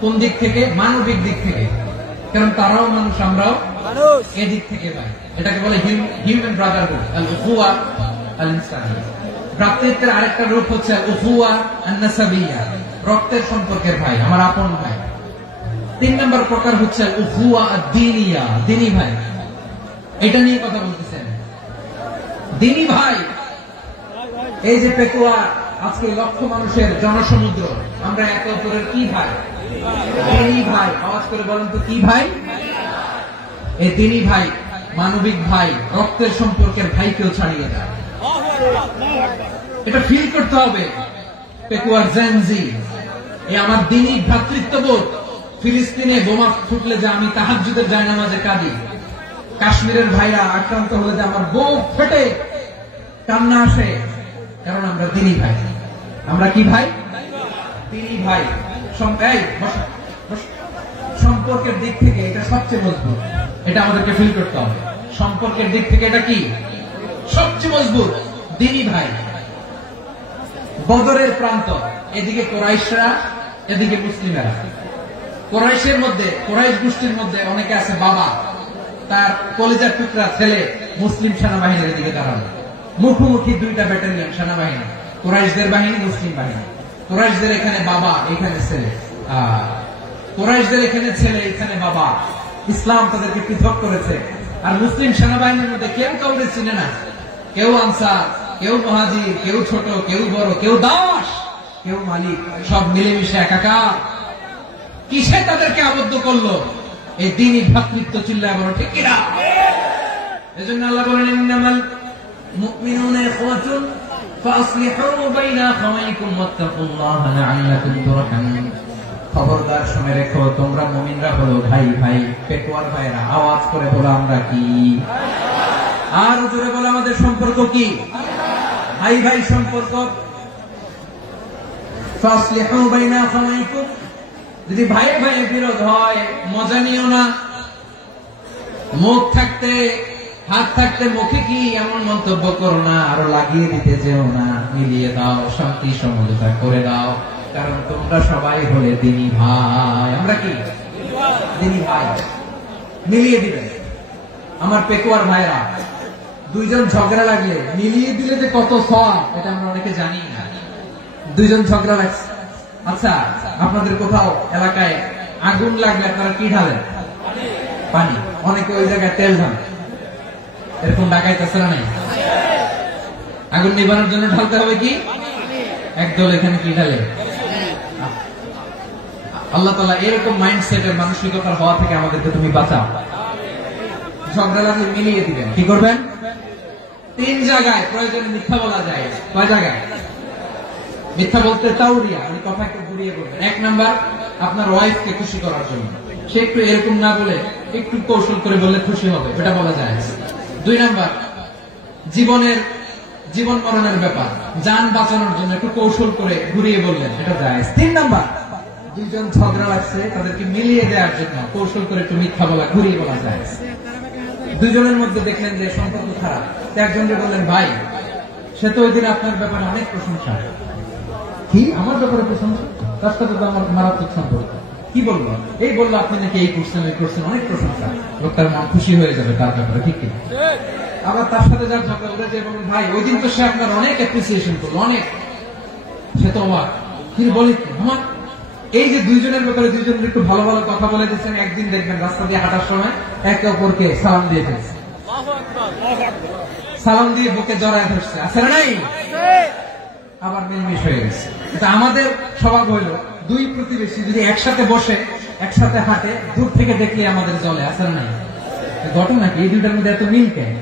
কোন দিক থেকে? মানবিক দিক থেকে। কারণ তারাও মানুষ, আমরাও মানুষ, এদিক থেকে ভাই। এটাকে বলে হিউম্যান ব্রাদারহুড, আল উখুয়া আল ইনসানিয়া। ভ্রাতৃত্বের আরেকটা রূপ হচ্ছে আল উখুয়া আন নাসাবিয়া, রক্তের সম্পর্কের ভাই, আমার আপন ভাই। 3 নম্বর প্রকার হচ্ছে আল উখুয়া আদ-দীনিয়া, দ্বীনি ভাই। এটা নিয়ে কথা বলতেছেন, দ্বীনি ভাই। এই যে পেকুয়া, আজকে লক্ষ মানুষের জনসমুদ্র, আমরা একে অপরের কি ভাই? দ্বীনি ভাই। আওয়াজ করে বলেন তো, কি ভাই? এই দ্বীনি ভাই, মানবিক ভাই, রক্তের সম্পর্কের ভাইকেও ছাড়িয়ে দেয়। এটা ফিল করতে হবে। পেকুয়ার জেনজি, এই আমার দ্বীনি ভ্রাতৃত্ববোধ। ফিলিস্তিনে বোমা ফুটলে যে আমি তাহাজ্জুদের জায়নামাজে কাঁদি, কাশ্মীরের ভাইরা আক্রান্ত হলে যে আমার বুক ফেটে কান্না আসে, কারণ আমরা দ্বীনি ভাই। আমরা কি ভাই? দ্বীনি ভাই। সম্পর্কের দিক থেকে এটা সবচেয়ে মজবুত। এটা আমাদেরকে ফিল করতে হবে। সম্পর্কের দিক থেকে এটা কি? সবচেয়ে মজবুত, দ্বীনি ভাই। বদরের প্রান্ত, এদিকে কুরাইশরা, এদিকে মুসলিমেরা। কুরাইশের মধ্যে, কুরাইশ গোষ্ঠীর মধ্যে অনেকে আছে বাবা, তার কলিজার টুকরা ছেলে মুসলিম সেনাবাহিনীর দিকে দাঁড়ানো। মুখোমুখি দুইটা ব্যাটালিয়ন সেনাবাহিনী, কুরাইশদের বাহিনী, মুসলিম বাহিনী। কুরাইশদের এখানে বাবা, এখানে ছেলে। কুরাইশদের এখানে ছেলে, এখানে বাবা। ইসলাম তাদেরকে পৃথক করেছে। আর মুসলিম সেনাবাহিনীর মধ্যে কেউ কাউকে চিনে না। কেউ আনসার, কেউ মুহাজির, কেউ ছোট, কেউ বড়, কেউ দাস, কেউ মালিক, সব মিলেমিশে একাকার। কিসে তাদেরকে আবদ্ধ করলো? এই দ্বীনি ভ্রাতৃত্ব। চিল্লায় বলো ঠিক কিনা? এজন্য আল্লাহ বলেন, ইন্নামাল মুমিনুনা ইখওয়াতুন ফাসলিহু বাইনা আখাওয়াইকুম ওয়াত্তাকুল্লাহা লাআল্লাকুম তুরহামুন। খবরদার শুনে রেখো, তোমরা মুমিনরা হলো ভাই ভাই। পেকুয়ার ভাইরা আওয়াজ করে বলো, আমরা কি? আর জোরে বলো, আমাদের সম্পর্ক কি? ভাই ভাই সম্পর্ক। ফাসলিহু বাইনা আখাওয়াইকুম, যদি ভাই ভাই বিরোধ হয় মজা নিও না। মুখ থাকতে, হাত থাকতে মুখে কি এমন মন্তব্য করো না, আরো লাগিয়ে দিতে যেও না। মিলিয়ে দাও, শান্তি সমঝোতা করে দাও, কারণ তোমরা সবাই হলে দ্বীনি ভাই। আমরা কি? দ্বীনি ভাই। মিলিয়ে দিবে। আমার পেকুয়ার ভাইরা, দুইজন ঝগড়া লাগলে মিলিয়ে দিলে যে কত সওয়াব, এটা আমরা অনেকে জানি না। দুইজন ঝগড়া লাগছে, আচ্ছা আপনাদের কোথাও এলাকায় আগুন লাগলে আপনারা কি ঢালেন? পানি। অনেকে ওই জায়গায় তেল ঢালে। এরকম ডাকাইতেছে না? নাই। আগুন নিবানোর জন্য ঢালতে হবে কি? একদল এখানে কি ঢালে? আল্লাহ তাআলা এরকম মাইন্ডসেটের মানসিকতার হওয়া থেকে আমাদেরকে তুমি বাঁচাও। ঝগড়া লাগলে মিলিয়ে দিবেন। কি করবেন? 3 জায়গায় প্রয়োজনে মিথ্যা বলা যায়। কয় জায়গায় মিথ্যা বলতে? তাওরিয়া, ওই কথা একটু ঘুরিয়ে বলবেন। 1 নাম্বার, আপনার ওয়াইফকে খুশি করার জন্য। সে একটু এরকম না বলে একটু কৌশল করে বললে খুশি হবে, এটা বলা যায়। 2 নাম্বার, জীবন মরণের ব্যাপার, জান বাঁচানোর জন্য একটু কৌশল করে ঘুরিয়ে বললেন, এটা যায়। 3 নাম্বার, দুইজন ঝগড়া লাগছে, তাদেরকে মিলিয়ে দেওয়ার জন্য কৌশল করে একটু মিথ্যা বলা, ঘুরিয়ে বলা যায়। দুজনের মধ্যে দেখলেন যে সম্পর্ক খারাপ, একজনকে বললেন, ভাই সে তো ওই দিন আপনার ব্যাপারে অনেক প্রশংসা। কি? আমার ব্যাপারে প্রশংসা? তার সাথে তো আমার মারাত্মক সম্পর্ক। কি বলবো? এই বললো আপনি নাকি এই করছেন, ওই করছেন, অনেক প্রশংসা। লোকটার মন খুশি হয়ে যাবে তার ব্যাপারে, ঠিক কিনা? আবার তার সাথে যার ঝগড়া করে যে বলুন, ভাই ওই দিন তো সে আপনার অনেক অ্যাপ্রিসিয়েশন করলো, অনেক। সে তো অবাক। তিনি বলি, আমার এই যে দুইজনের ব্যাপারে দুইজনের একটু ভালো ভালো কথা বলে দিচ্ছেন, একদিন দেখবেন রাস্তা দিয়ে হাঁটার সময় একে অপরকে সালাম দিয়ে ফেলছে। সালাম দিয়ে বুকে জড়ায় ধরছে, আছে না নাই? আবার মিলমিশ হয়ে গেছে। এটা আমাদের স্বভাব হইল দুই প্রতিবেশী যদি একসাথে বসে একসাথে হাঁটে, দূর থেকে দেখলে আমাদের জলে, আছে না নাই? ঘটনা কি? এই দুইটার মধ্যে এত মিল কেন?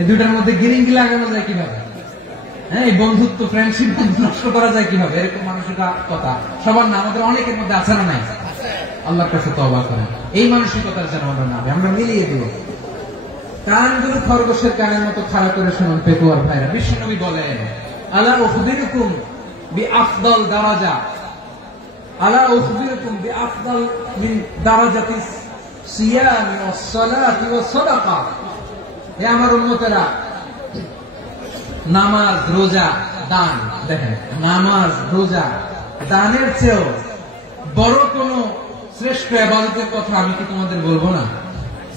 এই দুইটার মধ্যে গিরিঙ্গি লাগানো যায় কিভাবে? হ্যাঁ, এই বন্ধুত্ব ফ্রেন্ডশিপ নষ্ট করা যায় কিভাবে? এরকম মানসিকতা সবার না, আমাদের অনেকের মধ্যে আছে না নাই? আল্লাহর কাছে তওবা করেন এই মানসিকতার যেন আমরা না, আমরা মিলিয়ে দিব। কানগুলো খরগোশের কানের মতো খাড়া করে শুনুন পেকুয়ার ভাইরা। বিশ্বনবী বলেন, আলা উখবিরুকুম বিআফদাল দারাজা, আলা উখবিরুকুম বিআফদাল মিন দারাজাতিস সিয়াম ওয়াস সালাতি ওয়াস সাদাকা। হে আমার উম্মতেরা, নামাজ, রোজা, দান, দেখেন নামাজ, রোজা, দানের চেয়েও বড় কোন শ্রেষ্ঠ ইবাদতের কথা আমি কি তোমাদের বলবো না?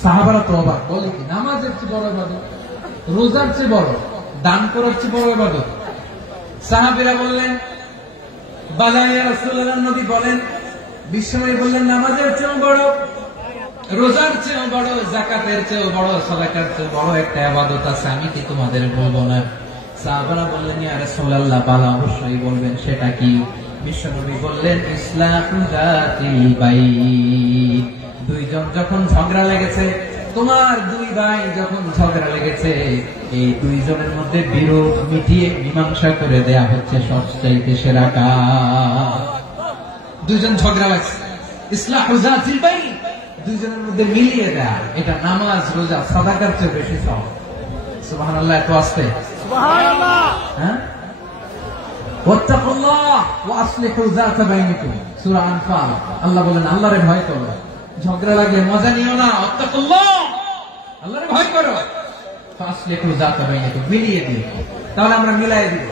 সাহাবারা তো অবাক, বলে কি নামাজের চেয়ে বড় ইবাদত, রোজার চেয়ে বড়, দান করার চেয়ে বড় ইবাদত? সাহাবীরা বললেন, বালা ইয়া রাসূলুল্লাহ। নবী বলেন, বিশ্বনবী বললেন, নামাজের চেয়েও বড়, রোজার চেয়েও বড়, যাকাতের চেয়েও বড়, সাদাকার চেয়েও বড় একটা ইবাদত আছে, আমি কি তোমাদের বলবো না? সাহাবারা বললেন, ইয়া রাসূলুল্লাহ, বালা, অবশ্যই বলবেন, সেটা কি? বিশ্বনবী বললেন, ইসলাহু যাতিল বাইন। দুইজন যখন ঝগড়া লেগেছে, তোমার দুই ভাই যখন ঝগড়া লেগেছে, এই দুইজনের মধ্যে বিরোধ মিটিয়ে মীমাংসা করে দেয়া হচ্ছে সবচাইতে সেরা কাজ। দুইজন ঝগড়া লাগছে, ইসলাহু যাতিল বাইন, দুইজনের মধ্যে মিলিয়ে দেয়া, এটা নামাজ, রোজা, সাদাকার চেয়ে বেশি সওয়াব। সুবহানাল্লাহ, এত আসতে সুবহানাল্লাহ। হ্যাঁ, ওয়াত্তাকুল্লাহ ওয়া আসলিহু যাতা বাইনিকুম, সূরা আনফাল। আল্লাহ বলেন, আল্লাহরে ভয় করো, ঝগড়া লাগলে মজা নিও না, ওয়াত্তাকুল্লাহ, আল্লাহরে ভয় করো, ফাসলিহু যাতা বাইনিকুম, মিলিয়ে দিও। তাহলে আমরা মিলাই দিব,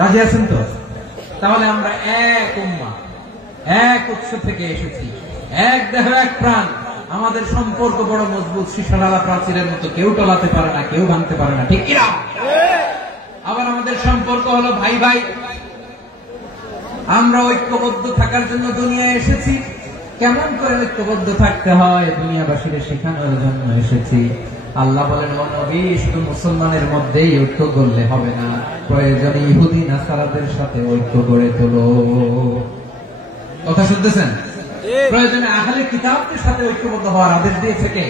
রাজি আছেন তো? তাহলে আমরা এক উম্মাহ, এক উৎস থেকে এসেছি, এক দেহ এক প্রাণ, আমাদের সম্পর্ক বড় মজবুত, শিশারালা প্রাচীরের মতো, কেউ টলাতে পারে না, কেউ ভাঙতে পারে না, ঠিক কিনা? আবার আমাদের সম্পর্ক হলো ভাই ভাই, আমরা ঐক্যবদ্ধ থাকার জন্য দুনিয়ায় এসেছি। কেমন করে ঐক্যবদ্ধ থাকতে হয় দুনিয়াবাসীদের শেখানোর জন্য এসেছি। আল্লাহ বলেন, ও নবী, শুধু মুসলমানের মধ্যেই ঐক্য করলে হবে না, প্রয়োজনে ইহুদি নাসারাদের সাথে ঐক্য গড়ে তোলো। কথা শুনতেছেন? প্রয়োজনে আহলে কিতাবদের সাথে ঐক্যবদ্ধ হওয়ার আদেশ দিয়েছে কে?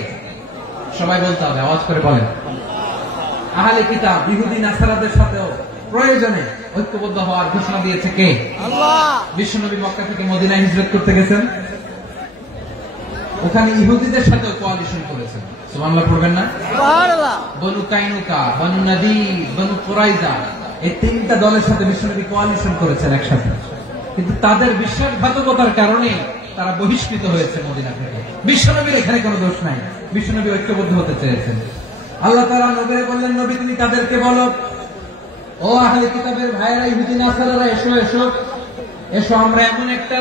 সবাই বলতে হবে, আওয়াজ করে বলেন। আহলে কিতাব, ইহুদি নাসারাদের সাথেও প্রয়োজনে ঐক্যবদ্ধ হওয়ার ঘোষণা দিয়েছে কে? আল্লাহ। বিশ্বনবী মক্কা থেকে মদিনায় হিজরত করতে গেছেন, ওখানে ইহুদিদের সাথে কোয়ালিশন করেছেন। সুবহানাল্লাহ পড়বেন না? সুবহানাল্লাহ। বনু কাইনুকা, বনু নাদির, বনু কুরাইজা, এই তিনটা দলের সাথে বিশ্বনবী কোয়ালিশন করেছেন একসাথে, কিন্তু তাদের বিশ্বাসঘাতকতার কারণে তারা বহিষ্কৃত হয়েছে মদিনা থেকে। বিশ্বনবীর এখানে কোনো দোষ নাই, বিশ্বনবী ঐক্যবদ্ধ হতে চেয়েছেন। আল্লাহ তাআলা নবীকে বললেন, নবী তুমি তাদেরকে বলো, ও আহলে কিতাবের ভাইয়েরা, ইহুদি নাসারারা, এসো এসো এসো, আমরা এমন একটা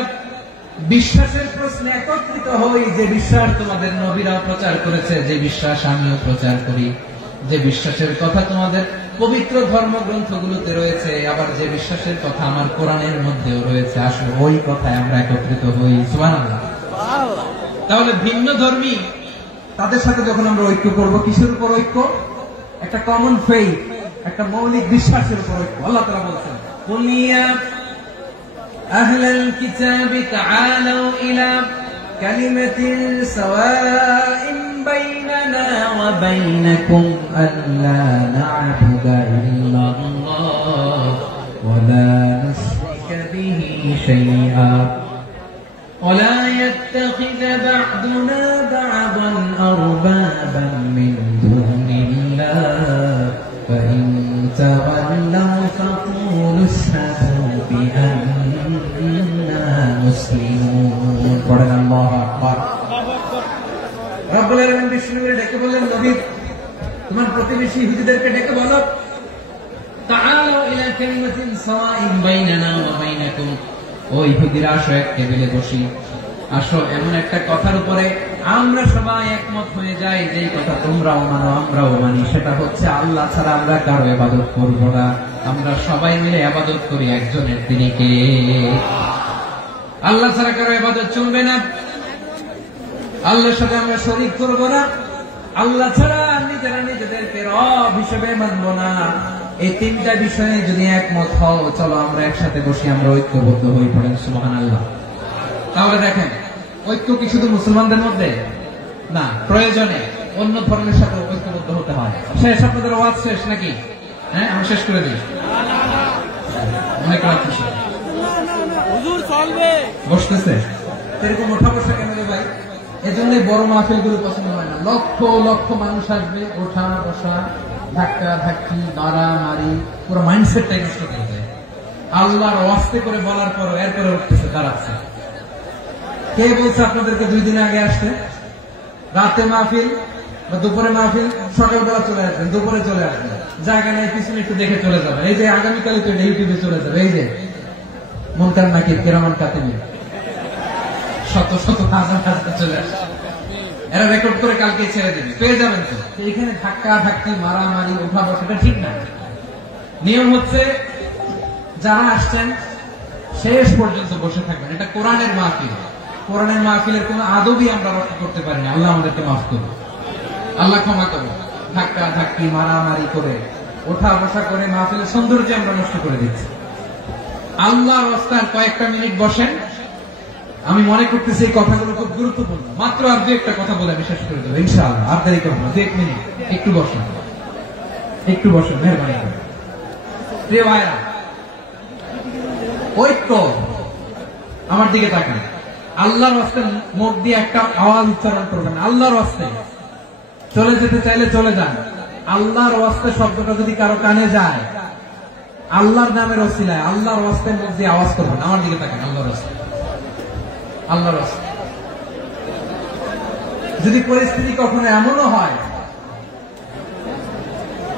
বিশ্বাসের প্রশ্নে একত্রিত হই, যে বিশ্বাস তোমাদের নবীরাও প্রচার করেছে, যে বিশ্বাস আমিও প্রচার করি, যে বিশ্বাসের কথা তোমাদের পবিত্র ধর্মগ্রন্থগুলোতে রয়েছে, আবার যে বিশ্বাসের কথা আমার কোরআনের মধ্যেও রয়েছে, আসলে ওই কথায় আমরা একত্রিত হই। সুবহানাল্লাহ। তাহলে ভিন্ন ধর্মী তাদের সাথে যখন আমরা ঐক্য করবো, কিসের উপর ঐক্য? একটা কমন ফেইথ, একটা মৌলিক বিশ্বাসের উপর ঐক্য। আল্লাহ তাআলা বলছেন, কুল ইয়া আহলাল কিতাবি তাআলু ইলা কালিমাতিন সাওয়াইন বাইনানা ওয়া বাইনাকুম আল্লা না'বুদা ইল্লাল্লাহ ওয়া লা নুশরিকা বিহি শাইআ ولا يتخذ بعضنا بعضا أربابا من دون الله فإن تولوا فقولوا اشهدوا بأننا مسلمون. قرآن الله أكبر. رب العالمين বিষ্ণুকে ডেকে বললেন, নবী তোমার প্রতিবেশী ইহুদিদেরকে ডেকে বলো, তাআলু ইলা কালিমাতিন সাওয়াইন বাইনানা ওয়া বাইনাকুম, ও ইহুদিরা আসো, এক টেবিলে বসি, আসো এমন একটা কথার উপরে আমরা সবাই একমত হয়ে যাই, যে কথা তোমরাও মানো আমরাও মানি, সেটা হচ্ছে আল্লাহ ছাড়া আমরা কারো ইবাদত করব না, আমরা সবাই মিলে ইবাদত করি একজনের, তিনি কে? আল্লাহ ছাড়া কারো ইবাদত চলবে না, আল্লাহর সাথে আমরা শরীক করব না, আল্লাহ ছাড়া নিজেরা নিজেদেরকে রব হিসেবে মানব না। এই তিনটা বিষয়ে যদি একমত হও, চলো আমরা একসাথে বসে আমরা ঐক্যবদ্ধ হয়ে পড়েন। সুবহানাল্লাহ। তাহলে দেখেন, ঐক্য কি শুধু মুসলমানদের মধ্যে না, প্রয়োজনে অন্য ধর্মের সাথে ঐক্যবদ্ধ হতে হয়। শেষ, আপনাদের ওয়াজ শেষ নাকি? হ্যাঁ, আমি শেষ করে দিই। অনেক রাত বসতেছে এরকম ওঠা বসা কেন রে ভাই? এজন্যই বড় মাহফিল গুলো পছন্দ হয় না। লক্ষ লক্ষ মানুষ আসবে, ওঠা বসা, ধাক্কা ধাক্কি, মারামারি, পুরো মাইন্ডসেটটাই নষ্ট করে দেয়। আল্লাহর ওয়াস্তে করে বলার পর এরপরে উঠতেছে, দাঁড়াচ্ছে। কে বলছে আপনাদেরকে 2 দিন আগে আসতে? রাতে মাহফিল বা দুপুরে মাহফিল, সকালবেলা চলে আসবেন, দুপুরে চলে আসবেন, জায়গা নেই পিছনে একটু দেখে চলে যাবেন। এই যে আগামীকালে তো ইউটিউবে চলে যাবে। এই যে মুনকার নাকির, কিরামান কাতিবিন, শত শত হাজার হাজার চলে আসছে। এরা রেকর্ড করে কালকে ছেড়ে দেবে, পেয়ে যাবেন। তো এখানে ধাক্কা ধাক্কি, মারামারি, উঠা বসাটা ঠিক না। নিয়ম হচ্ছে যারা আসছেন শেষ পর্যন্ত বসে থাকবেন। এটা কোরআনের মাহফিল। কোরআনের মাহফিলের কোন আদবই আমরা রক্ষা করতে পারি না। আল্লাহ আমাদেরকে মাফ করুন, আল্লাহ ক্ষমা করুন। ধাক্কা ধাক্কি, মারামারি করে, ওঠা বসা করে মাহফিলের সৌন্দর্য আমরা নষ্ট করে দিচ্ছি। আল্লাহর রাস্তায় কয়েকটা মিনিট বসেন। আমি মনে করতেছি এই কথাগুলো খুব গুরুত্বপূর্ণ। মাত্র আর 2-1টা কথা বলে আমি শেষ করে দেবো ইনশাআল্লাহ। আর দেরি করবো না, 2-1 মিনিট। একটু বসেন, একটু বসেন, মেহরবানি করে। প্রিয় ভাইরা, ঐক্য, আমার দিকে তাকান। আল্লাহর রাস্তে মুখ দিয়ে একটা আওয়াজ উচ্চারণ করবেন, আল্লাহর রাস্তে। চলে যেতে চাইলে চলে যান। আল্লাহর রাস্তে শব্দটা যদি কারো কানে যায়, আল্লাহর নামের ওসিলায় আল্লাহর রাস্তে মুখ দিয়ে আওয়াজ করবেন। আমার দিকে তাকান, আল্লাহর রাস্তে, আল্লাহর রাস্তে। যদি পরিস্থিতি কখনো এমনও হয়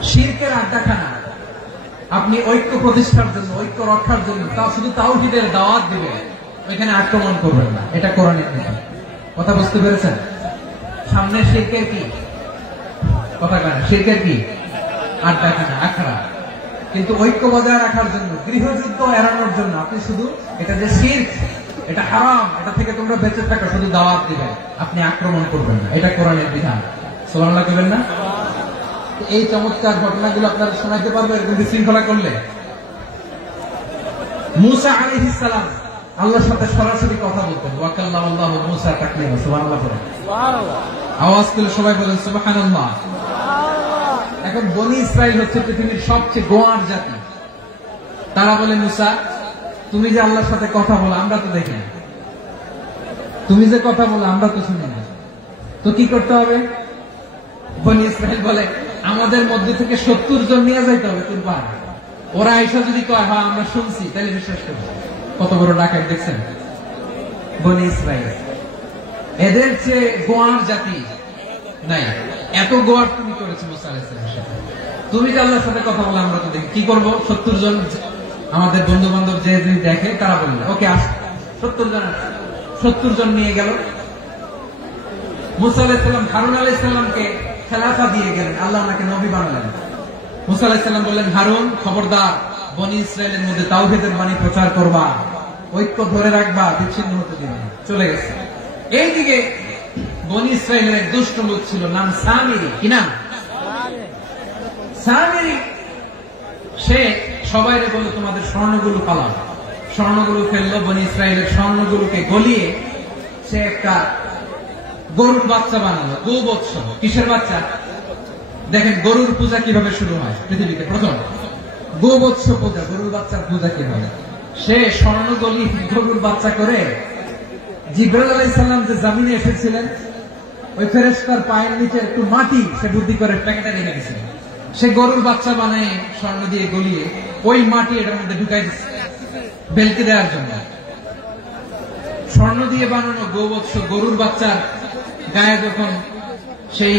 শিরকের আড্ডাখানা, আপনি ঐক্য প্রতিষ্ঠার জন্য, ঐক্য রক্ষার জন্য শুধু তাওহীদের দাওয়াত দিবেন, ওইখানে আক্রমণ করবেন না। এটা কোরআনের নীতি। কথা বুঝতে পেরেছেন? সামনে শিরকের কি কথা কেন? শিরকের কি আড্ডাখানা, আখড়া। কিন্তু ঐক্য বজায় রাখার জন্য, গৃহযুদ্ধ এড়ানোর জন্য আপনি শুধু এটা যে শিরক, এটা হারাম, এটা থেকে তোমরা বেঁচে থাকো, শুধু দাওয়াত দিবেন, আপনি আক্রমণ করবেন না। এটা কোরআনের বিধান। সুবহানাল্লাহ করবেন না? এই চমৎকার ঘটনাগুলো আপনারা শোনাতে পারবেন এরকম বিশৃঙ্খলা করলে। মূসা আলাইহিস সালাম আল্লাহর সাথে সরাসরি কথা বলতেন। ওয়াকাল্লামাল্লাহু মূসা তাকলিমা। সুবহানাল্লাহ বলেন। আওয়াজ তুলে সবাই বলেন সুবহানাল্লাহ। এখন বনি ইসরাইল হচ্ছে পৃথিবীর সবচেয়ে গোয়ার জাতি। তারা বলে, মূসা তুমি যে আল্লাহর সাথে কথা বলো আমরা তো দেখি না, তুমি যে কথা বলো আমরা তো শুনি না, তো কি করতে হবে? বনি ইসরাইল বলে, আমাদের মধ্যে থেকে 70 জন নিয়ে যাইতে হবে তোর পাহাড়ে। ওরা আইসা যদি কয় হ্যাঁ আমরা শুনছি, তাহলে বিশ্বাস করবো। কত বড় ডাকাত দেখছেন বনি ইসরাইল। এদের চেয়ে গোয়ার জাতি নাই। এত গোয়ার তুমি করেছো মুসা আলাইহিস সালামের সাথে। তুমি যে আল্লাহর সাথে কথা বলে আমরা তো দেখি, কি করবো? 70 জন আমাদের বন্ধু বান্ধব যে দেখে তারা বললো ওকে আস। 70 জন নিয়ে গেল। মুসা আলাইহিস সালাম হারুন আলাইহিস সালামকে খেলাফা দিয়ে গেলেন, আল্লাহ ওনাকে নবী বানালেন। মুসা আলাইহিস সালাম বললেন, হারুন খবরদার, বনি ইসরায়েলের মধ্যে তাওহীদের বাণী প্রচার করবা, ঐক্য ধরে রাখবা, বিচ্ছিন্ন হতে দিবে না। চলে গেছে। এইদিকে বনি ইসরায়েলের এক দুষ্ট লোক ছিল, নাম সামিরি। কি নাম? সামিরি। সে সবাইরে বলল তোমাদের স্বর্ণগুলো পালাও। স্বর্ণগুলো ফেললো। বনি ইসরায়েলের স্বর্ণগুলোকে গলিয়ে সে একটা গরুর বাচ্চা বানালো। গোবৎস। কিসের বাচ্চা? দেখেন গরুর পূজা কিভাবে শুরু হয় পৃথিবীতে প্রথম। গোবৎস পূজা, গরুর বাচ্চার পূজা কিভাবে। সে স্বর্ণগলি গরুর বাচ্চা করে জিবরাইল আলাইহিস সালাম যে জমিনে এসেছিলেন, ওই ফেরেশতার পায়ের নিচে একটু মাটি সে বুদ্ধি করে প্যাকেটে রেখে দিয়েছিল। সে গরুর বাচ্চা বানায় স্বর্ণ দিয়ে গলিয়ে ওই মাটি এটার মধ্যে ঢুকাই দিচ্ছে বেলকে দেওয়ার জন্য। স্বর্ণ দিয়ে বানানো গোবৎস গরুর বাচ্চার গায়ে যখন সেই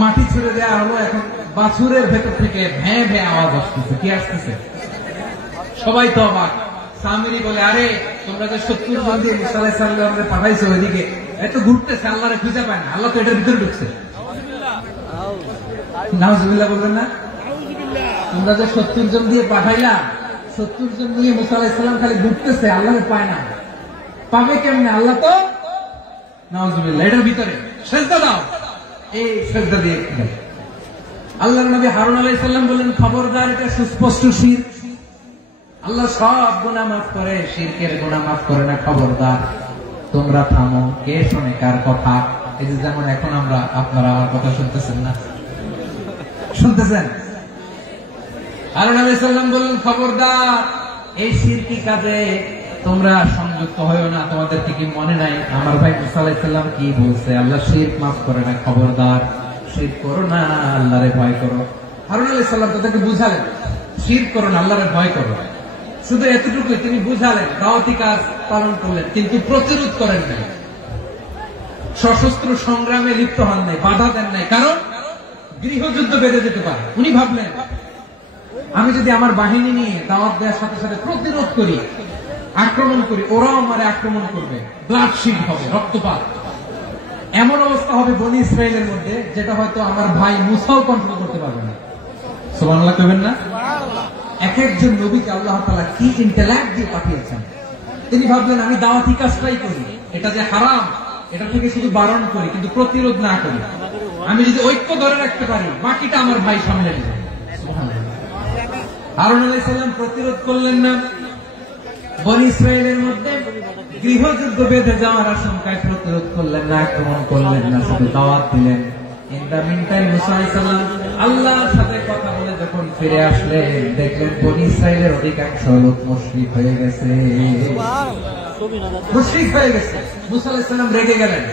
মাটি ছুড়ে দেওয়া হলো, এখন বাছুরের ভেতর থেকে ভ্যাঁ ভ্যাঁ আওয়াজ আসতেছে। কি আসতেছে? সবাই তো অবাক। সামিরি বলে, আরে তোমরা যে 70 জন দিয়ে মুসা আলাইহিস সালামকে পাঠাইছো ওইদিকে, এত ঘুরতেছে, আল্লাহরে খুঁজে পায় না, আল্লাহ তো এটার ভিতরে ঢুকছে। নাউজুবিল্লাহ বলবেন না? তোমরা যে 70 জন দিয়ে পাঠাইলা, 70 জন দিয়ে মুসা আলাইহিস সালাম খালি ঘুরতেছে, আল্লাহরে পায় না। পাবে কেমনে? আল্লাহ তো নাউজুবিল্লাহ এটার ভিতরে। সেজদা দাও। এই সেজদা দিয়ে আল্লাহর নবী হারুন আলাইহিস সালাম বললেন, খবরদার, এটা সুস্পষ্ট শিরক। আল্লাহ সব গুনাহ মাফ করে, শিরকের গুনাহ মাফ করে না, খবরদার তোমরা থামো। কে শোনে কার কথা? এই যে যেমন এখন আপনারা আমার কথা শুনতেছেন না, শুনতেছেন? হারুন আলাইহিস সালাম বললেন, খবরদার এই শিরকি কাজে তোমরা সংযুক্ত হয়ো না। তোমাদের কি মনে নাই আমার ভাই মুসা আলাইহিস সালাম কি বলছে? আল্লাহ শিরক মাফ করে না, খবরদার শিরক করো না, আল্লাহরে ভয় করো। হারুন আলাইহিস সালাম তাদেরকে বুঝালেন, শিরক করো না, আল্লাহরে ভয় করো। শুধু এতটুকুই তিনি বুঝালেন, দাওয়াতি কাজ পালন করলেন, কিন্তু প্রতিরোধ করেন নাই, সশস্ত্র সংগ্রামে লিপ্ত হন নাই, বাধা দেন নাই, কারণ গৃহযুদ্ধ বেঁধে যেতে পারে। উনি ভাবলেন, আমি যদি আমার বাহিনী নিয়ে দাওয়াত দেওয়ার সাথে সাথে প্রতিরোধ করি, আক্রমণ করি, ওরাও আমারে আক্রমণ করবে, ব্লাডশিড হবে, রক্তপাত, এমন অবস্থা হবে বনি ইসরায়েলের মধ্যে যেটা হয়তো আমার ভাই মুসাও কন্ট্রোল করতে পারবে না। সুবহানাল্লাহ কইবেন না? এক একজন নবীকে আল্লাহ তাআলা কি ইন্টেলেক্ট দিয়ে পাঠিয়েছেন। তিনি ভাবলেন, আমি দাওয়াতি কাজটাই করি, এটা যে হারাম এটা থেকে শুধু বারণ করি, কিন্তু প্রতিরোধ না করি। আমি যদি ঐক্য ধরে রাখতে পারি, বাকিটা আমার ভাই সামলে নেবে। হারুন আলাইহিস সালাম প্রতিরোধ করলেন না, বনি ইসরায়েলের মধ্যে গৃহযুদ্ধ বেঁধে যাওয়ার আশঙ্কায় প্রতিরোধ করলেন না, আক্রমণ করলেন না, শুধু দাওয়াত দিলেন। ইন দ্য মিনটাইম মুসা আলাইহিস সালাম আল্লাহর সাথে কথা বলে যখন ফিরে আসলেন, দেখলেন বনি ইসরায়েলের অধিকাংশ লোক মুশরিক হয়ে গেছে, মুশরিক হয়ে গেছে। মুসা আলাইহিস সালাম রেগে গেলেন,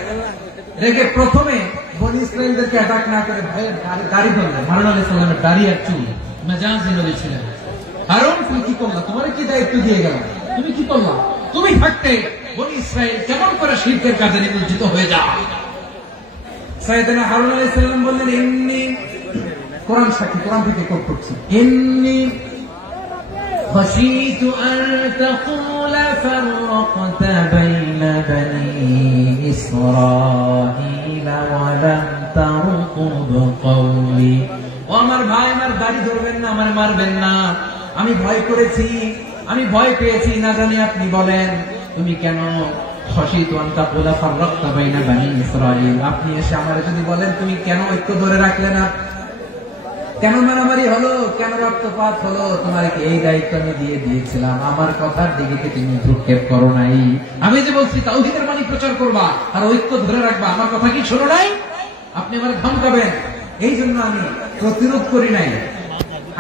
রেগে প্রথমে বনি ইসরায়েলদেরকে অ্যাটাক না করে ভয়ের দাড়ি ধরলেন। হারুন আলাইহিস সালামের দাড়ি আর চুল, মেজাজি নবী ছিলেন। হারুন, তুমি কি করলা? তোমার কি দায়িত্ব দিয়ে গেলাম, তুমি কি করলা? তুমি থাকতে বনি ইসরায়েল কেমন করে শিরকের কাজে নিমজ্জিত হয়ে যায়? সাইয়েদনা হারুন আলাইহিস সালাম বললেন, ইন্নী, কোরআন সাক্ষী, কোরআন থেকে কোট করছি, ইন্নী খাশীতু আন তাকুলা ফাররাকতা বাইনা বনি ইসরাঈলা ওয়া লাম তারকুব কওলি। ও আমার ভাই, আমার দাড়ি ধরবেন না, আমার মারবেন না, আমি ভয় করেছি, আমি ভয় পেয়েছি, না জানি আপনি বলেন তুমি কেন খাশীতু আন তাকুলা ফাররাকতা বাইনা বনি ইসরাঈল, আপনি এসে আমারে যদি বলেন তুমি কেন ঐক্য ধরে রাখলে না, কেন মারামারি হলো, কেন রক্তপাত হলো, তোমার কি এই দায়িত্ব আমি দিয়ে দিয়েছিলাম? আমার কথার দিকে তুমি ভ্রুক্ষেপ করো নাই। আমি যে বলছি তাওহীদের বাণী প্রচার করবা আর ঐক্য ধরে রাখবা, আমার কথা কি শোনো নাই? আপনি আমার ধমকাবেন, এই জন্য আমি প্রতিরোধ করি নাই,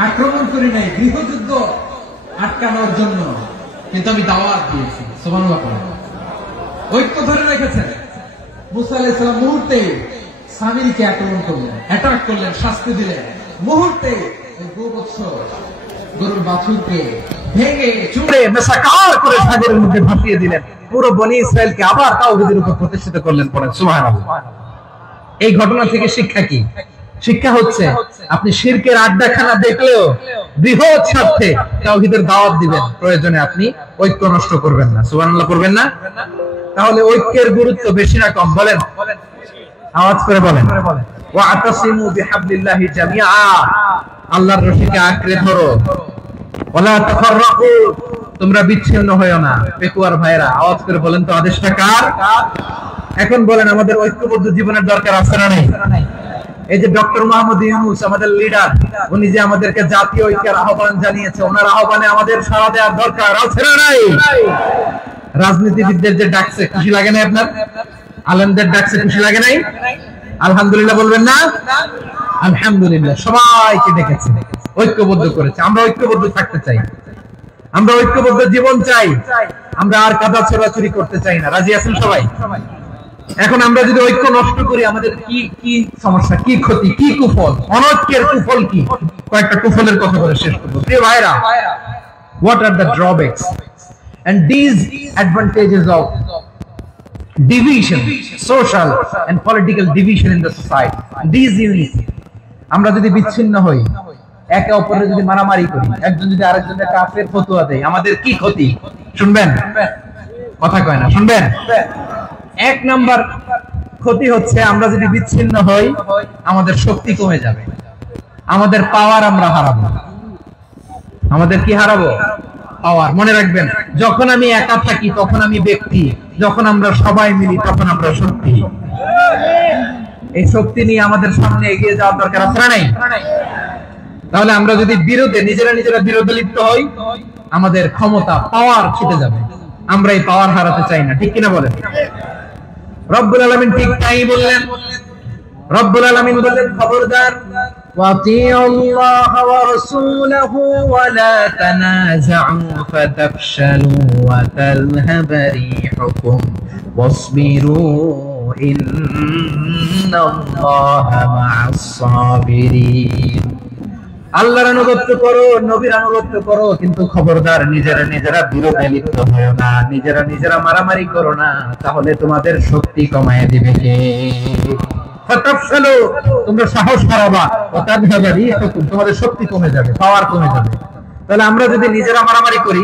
আক্রমণ করি নাই, গৃহযুদ্ধ আটকানোর জন্য, কিন্তু আমি দাওয়াত দিয়েছি। সুবহানাল্লাহ। ঐক্য ধরে রেখেছেন। মুসা আলাইহিস সালাম মুহূর্তে সামিরীকে আক্রমণ করলেন, অ্যাটাক করলেন, শাস্তি দিলেন। মুহূর্তে ওই গোবৎস গরুর বাছুরকে ভেঙে চুড়ে মেসাকার করে সাগরের মধ্যে ভাসিয়ে দিলেন। পুরো বনি ইসরায়েলকে আবার তাওহীদের উপর প্রতিষ্ঠিত করলেন। পড়েন সুবহানাল্লাহ। এই ঘটনা থেকে শিক্ষা কি? শিক্ষা হচ্ছে, আপনি শিরকের আড্ডাখানা দেখলেও বৃহৎ স্বার্থে তাওহীদের দাওয়াত দিবেন, প্রয়োজনে আপনি ঐক্য নষ্ট করবেন না। সুবহানাল্লাহ করবেন না? তাহলে ঐক্যের গুরুত্ব বেশি না কম? বলেন, আওয়াজ করে বলেন। ওয়াতাসিমু বিহাবলিল্লাহি জামিআ, আল্লাহর রশিকে আঁকড়ে ধরো। ওয়ালা তাফাররাকু, তোমরা বিচ্ছিন্ন হয়ো না। পেকুয়ার ভাইরা আওয়াজ করে বলেন তো, আদেশটা কার? এখন বলেন, আমাদের ঐক্যবদ্ধ জীবনের দরকার আছে না নেই? এই যে ডক্টর মোহাম্মদ ইউনূস আমাদের লিডার, উনি যে আমাদেরকে জাতীয় ঐক্যের আহ্বান জানিয়েছে, ওনার আহ্বানে আমাদের সাড়া দেওয়ার দরকার আছে না নাই? রাজনীতিবিদদের যে ডাকছে, খুশি লাগে না আপনার? আলেমদের ডাকছে, খুশি লাগে নাই? আলহামদুলিল্লাহ বলবেন না? আলহামদুলিল্লাহ, সবাইকে ডেকেছে, ঐক্যবদ্ধ করেছে। আমরা ঐক্যবদ্ধ থাকতে চাই, আমরা ঐক্যবদ্ধ জীবন চাই, আমরা আর কাদা ছোড়াছুরি করতে চাই না। রাজি আছেন সবাই? এখন আমরা যদি ঐক্য নষ্ট করি, আমাদের কি কি সমস্যা, কি ক্ষতি, কি কুফল? অনৈক্যের কুফল কি? কয়েকটা কুফলের কথা বলে শেষ করবো। প্রিয় ভাইরা, what are the drawbacks and disadvantages of division, social and political division in the society, disunity? আমরা যদি বিচ্ছিন্ন হই, একে অপরের যদি মারামারি করি, একজন যদি আরেকজনের কাফের ফতোয়া দেয়, আমাদের কি ক্ষতি? শুনবেন? কথা কয় না, শুনবেন? এক নাম্বার ক্ষতি হচ্ছে, আমরা যদি বিচ্ছিন্ন হই, আমাদের শক্তি কমে যাবে, আমাদের পাওয়ার আমরা হারাবো। আমাদের কি হারাবো? পাওয়ার। মনে রাখবেন, যখন আমি একা থাকি তখন আমি ব্যক্তি, যখন আমরা সবাই মিলি তখন আমরা শক্তি। এই শক্তি নিয়ে আমাদের সামনে এগিয়ে যাওয়ার দরকার আছে না নাই? তাহলে আমরা যদি নিজেরা বিরোধে লিপ্ত হই, আমাদের ক্ষমতা পাওয়ার ছুটে যাবে। আমরা এই পাওয়ার হারাতে চাই না, ঠিক কিনা বলেন? রব্বুল আলামিন ঠিক তাই বললেন। রব্বুল আলামিন বললেন, খবরদার, ওয়াতিউল্লাহ ওয়া রাসূলাহু ওয়া লা তানাযাউ ফাতাফশালু ওয়া তাযহাবা রিহুকুম ওয়াসবিরু ইন্নাল্লাহা মা'আস সাবিরিন। আল্লাহর আনুগত্য করো, নবীর আনুগত্য করো, কিন্তু খবরদার নিজেরা বিরোধে লিপ্ত হয়ো না, নিজেরা মারামারি করো না, তাহলে তোমাদের শক্তি কমায় দিবে কে? ফাতাফশালু, তোমরা সাহস হারাবা, ওয়া তাযহাবা রিহুকুম, তোমাদের শক্তি কমে যাবে, পাওয়ার কমে যাবে। তাহলে আমরা যদি নিজেরা মারামারি করি,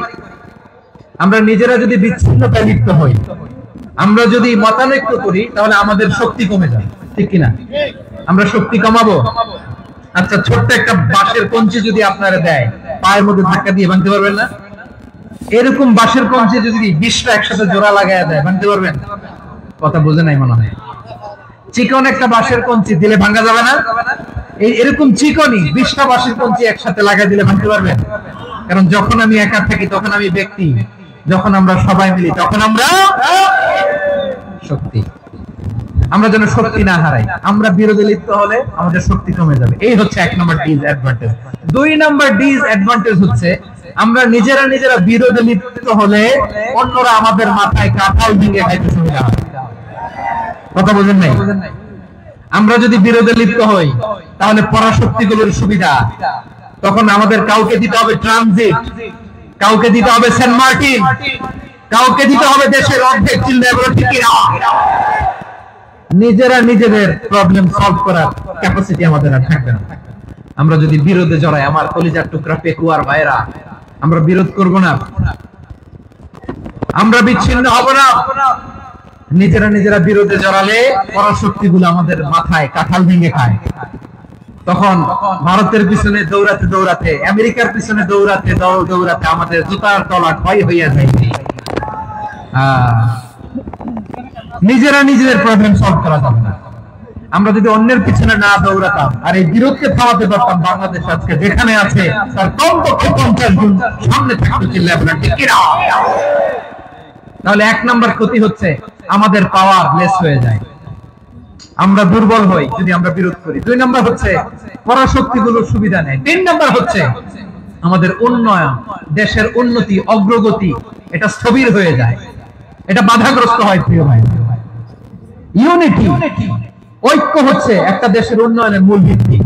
আমরা নিজেরা যদি বিচ্ছিন্নতায় লিপ্ত হই, আমরা যদি মতানৈক্য করি, তাহলে আমাদের শক্তি কমে যাবে, ঠিক কিনা? আমরা শক্তি কমাবো। আচ্ছা, ছোট্ট একটা বাঁশের কঞ্চি যদি আপনারা দেয়, পায়ের মধ্যে ধাক্কা দিয়ে ভাঙতে পারবেন না? এরকম বাঁশের কঞ্চি যদি 20টা একসাথে জোড়া লাগায় দেয়, ভাঙতে পারবেন? কথা বোঝে নাই মনে হয়। চিকন একটা বাঁশের কঞ্চি দিলে ভাঙা যাবে না? এরকম চিকনই 20টা বাঁশের কঞ্চি একসাথে লাগাই দিলে ভাঙতে পারবেন? কারণ যখন আমি একা থাকি তখন আমি ব্যক্তি, যখন আমরা সবাই মিলি তখন আমরা শক্তি। আমরা যেন শক্তি না হারাই। আমরা বিরোধে লিপ্ত হলে আমাদের শক্তি কমে যাবে। এই হচ্ছে 1 নম্বর ডিসঅ্যাডভান্টেজ। 2 নম্বর ডিসঅ্যাডভান্টেজ হচ্ছে, আমরা নিজেরা বিরোধে লিপ্ত হলে অন্যরা আমাদের মাথায় কাঁঠাল ভেঙে খাইতে সুবিধা হয়। কথা বোঝেন নাই? আমরা যদি বিরোধে লিপ্ত হই, তাহলে পরাশক্তিগুলোর সুবিধা, তখন আমাদের কাউকে দিতে হবে ট্রানজিট, কাউকে দিতে হবে সেন্ট মার্টিন, কাউকে দিতে হবে দেশের অর্ধেক চিল্লায় বলে ঠিক না। নিজেদের প্রবলেম সলভ করার ক্যাপাসিটি আমাদের আর থাকবে না। আমরা যদি বিরোধে জড়াই, আমার কলিজার টুকরা পেকুয়ার ভাইরা, আমরা বিরোধ করব না, আমরা বিচ্ছিন্ন হব না। নিজেরা বিরোধে জড়ালে পরাশক্তিগুলো আমাদের মাথায় কাঁঠাল ভেঙে খায়। তখন ভারতের পিছনে দৌড়াতে, আমেরিকার পিছনে দৌড়াতে আমাদের জুতার তলা ক্ষয় হইয়া যায়। নিজেদের প্রবলেম সলভ করা যাবে না। আমরা যদি অন্যের পিছনে না দৌড়াতাম আর এই বিরোধকে থামাতে পারতাম, বাংলাদেশ আজকে যেখানে আছে তার কমপক্ষে 50 গুণ সামনে থাকতে চিল্লায় বলেন ঠিক কিনা? তাহলে 1 নম্বর ক্ষতি হচ্ছে, আমাদের পাওয়ার লেস হয়ে যায়, আমরা দুর্বল হই যদি আমরা বিরোধ করি। 2 নম্বর হচ্ছে, পরাশক্তিগুলোর সুবিধা নেই। 3 নম্বর হচ্ছে, আমাদের উন্নয়ন, দেশের উন্নতি, অগ্রগতি, এটা স্থবির হয়ে যায়, এটা বাধাগ্রস্ত হয়। প্রিয় ভাই, ইউনিটি, ঐক্য হচ্ছে একটা দেশের উন্নয়নের মূল ভিত্তি।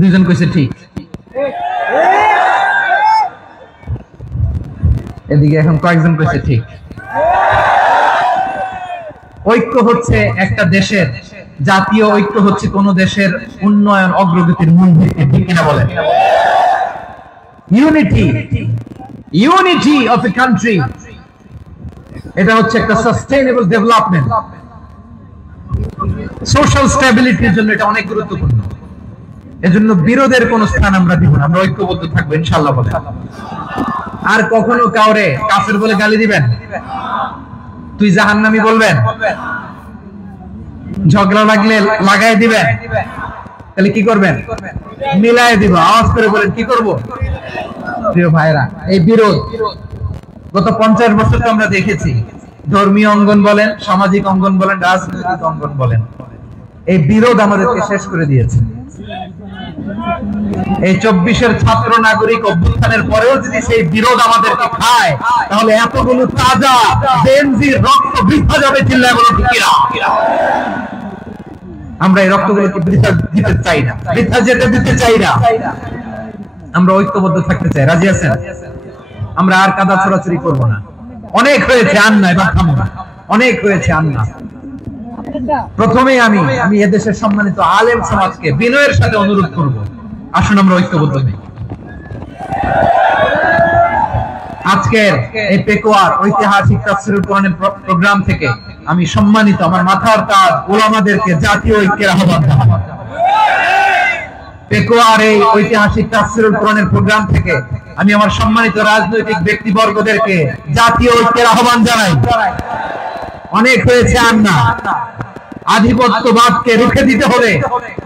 দুইজন কইছে ঠিক, এদিকে এখন কয়েকজন কইছে ঠিক। ঐক্য হচ্ছে একটা দেশের, জাতীয় ঐক্য হচ্ছে কোন দেশের উন্নয়ন, অগ্রগতির মূল ভিত্তি, ঠিক কিনা বলেন? ইউনিটি অফ এ কান্ট্রি, এটা হচ্ছে একটা সাস্টেইনেবল ডেভেলপমেন্ট, সোশ্যাল স্ট্যাবিলিটির জন্য এটা অনেক গুরুত্বপূর্ণ। এজন্য বিরোধের কোন স্থান আমরা দিব না, আমরা ঐক্যবদ্ধ থাকবো ইনশাআল্লাহ বলে। আর কখনো কাউরে কাফের বলে গালি দিবেন, তুই জাহান্নামী বলবেন, ঝগড়া লাগলে লাগাই দিবেন, তাহলে কি করবেন? মিলাই দিব, আওয়াজ করে বলেন কি করব? প্রিয় ভাইরা, এই বিরোধ গত 50 বছর তো আমরা দেখেছি, ধর্মীয় অঙ্গন বলেন, সামাজিক অঙ্গন বলেন, রাজনৈতিক অঙ্গন বলেন, এই বিরোধ আমাদেরকে শেষ করে দিয়েছে। এই 24-এর ছাত্র নাগরিক অভ্যুত্থানের পরেও যদি সেই বিরোধ আমাদেরকে খায়, তাহলে এতগুলো তাজা জেনজির রক্ত বৃথা যাবে, চিল্লায় বলে ঠিক কিনা? আমরা এই রক্তগুলোকে বৃথা দিতে চাই না, বৃথা যেতে দিতে চাই না। আমরা ঐক্যবদ্ধ থাকতে চাই। রাজি আছেন? আমরা আর কাদা ছোড়াছুড়ি করবো না। অনেক হয়েছে, আন্না, এবার থামো না। অনেক হয়েছে, আন্না। প্রথমে আমি এদেশের সম্মানিত আলেম সমাজকে বিনয়ের সাথে অনুরোধ করব, আসুন আমরা ঐক্যবদ্ধ হই। আজকের এই পেকুয়ার ঐতিহাসিক তাফসীরুল কোরআনের প্রোগ্রাম থেকে আমি সম্মানিত আমার মাথার তাজ উলামাদেরকে জাতীয় ঐক্যের আহ্বান জানাই। পেকুয়ার এই ঐতিহাসিক তাফসীরুল কোরআনের প্রোগ্রাম থেকে আমি আমার সম্মানিত রাজনৈতিক ব্যক্তিবর্গদেরকে জাতীয় ঐক্যের আহ্বান জানাই। অনেক হয়েছে, আর না, আধিপত্যবাদকে রুখে দিতে হলে,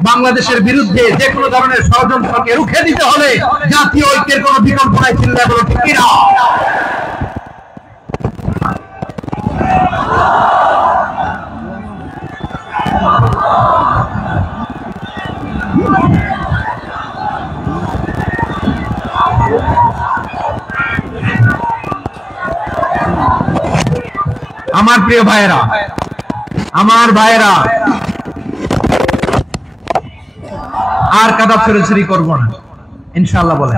বাংলাদেশের বিরুদ্ধে যে কোনো ধরনের ষড়যন্ত্রকে রুখে দিতে হলে জাতীয় ঐক্যের কোনো বিকল্প নাই। চিন্তা করো ঠিক কিনা? আমার প্রিয় ভাইয়েরা, আমার ভাইয়েরা, আর কাদা ছড়াছড়ি করবো না ইনশাআল্লাহ। বলে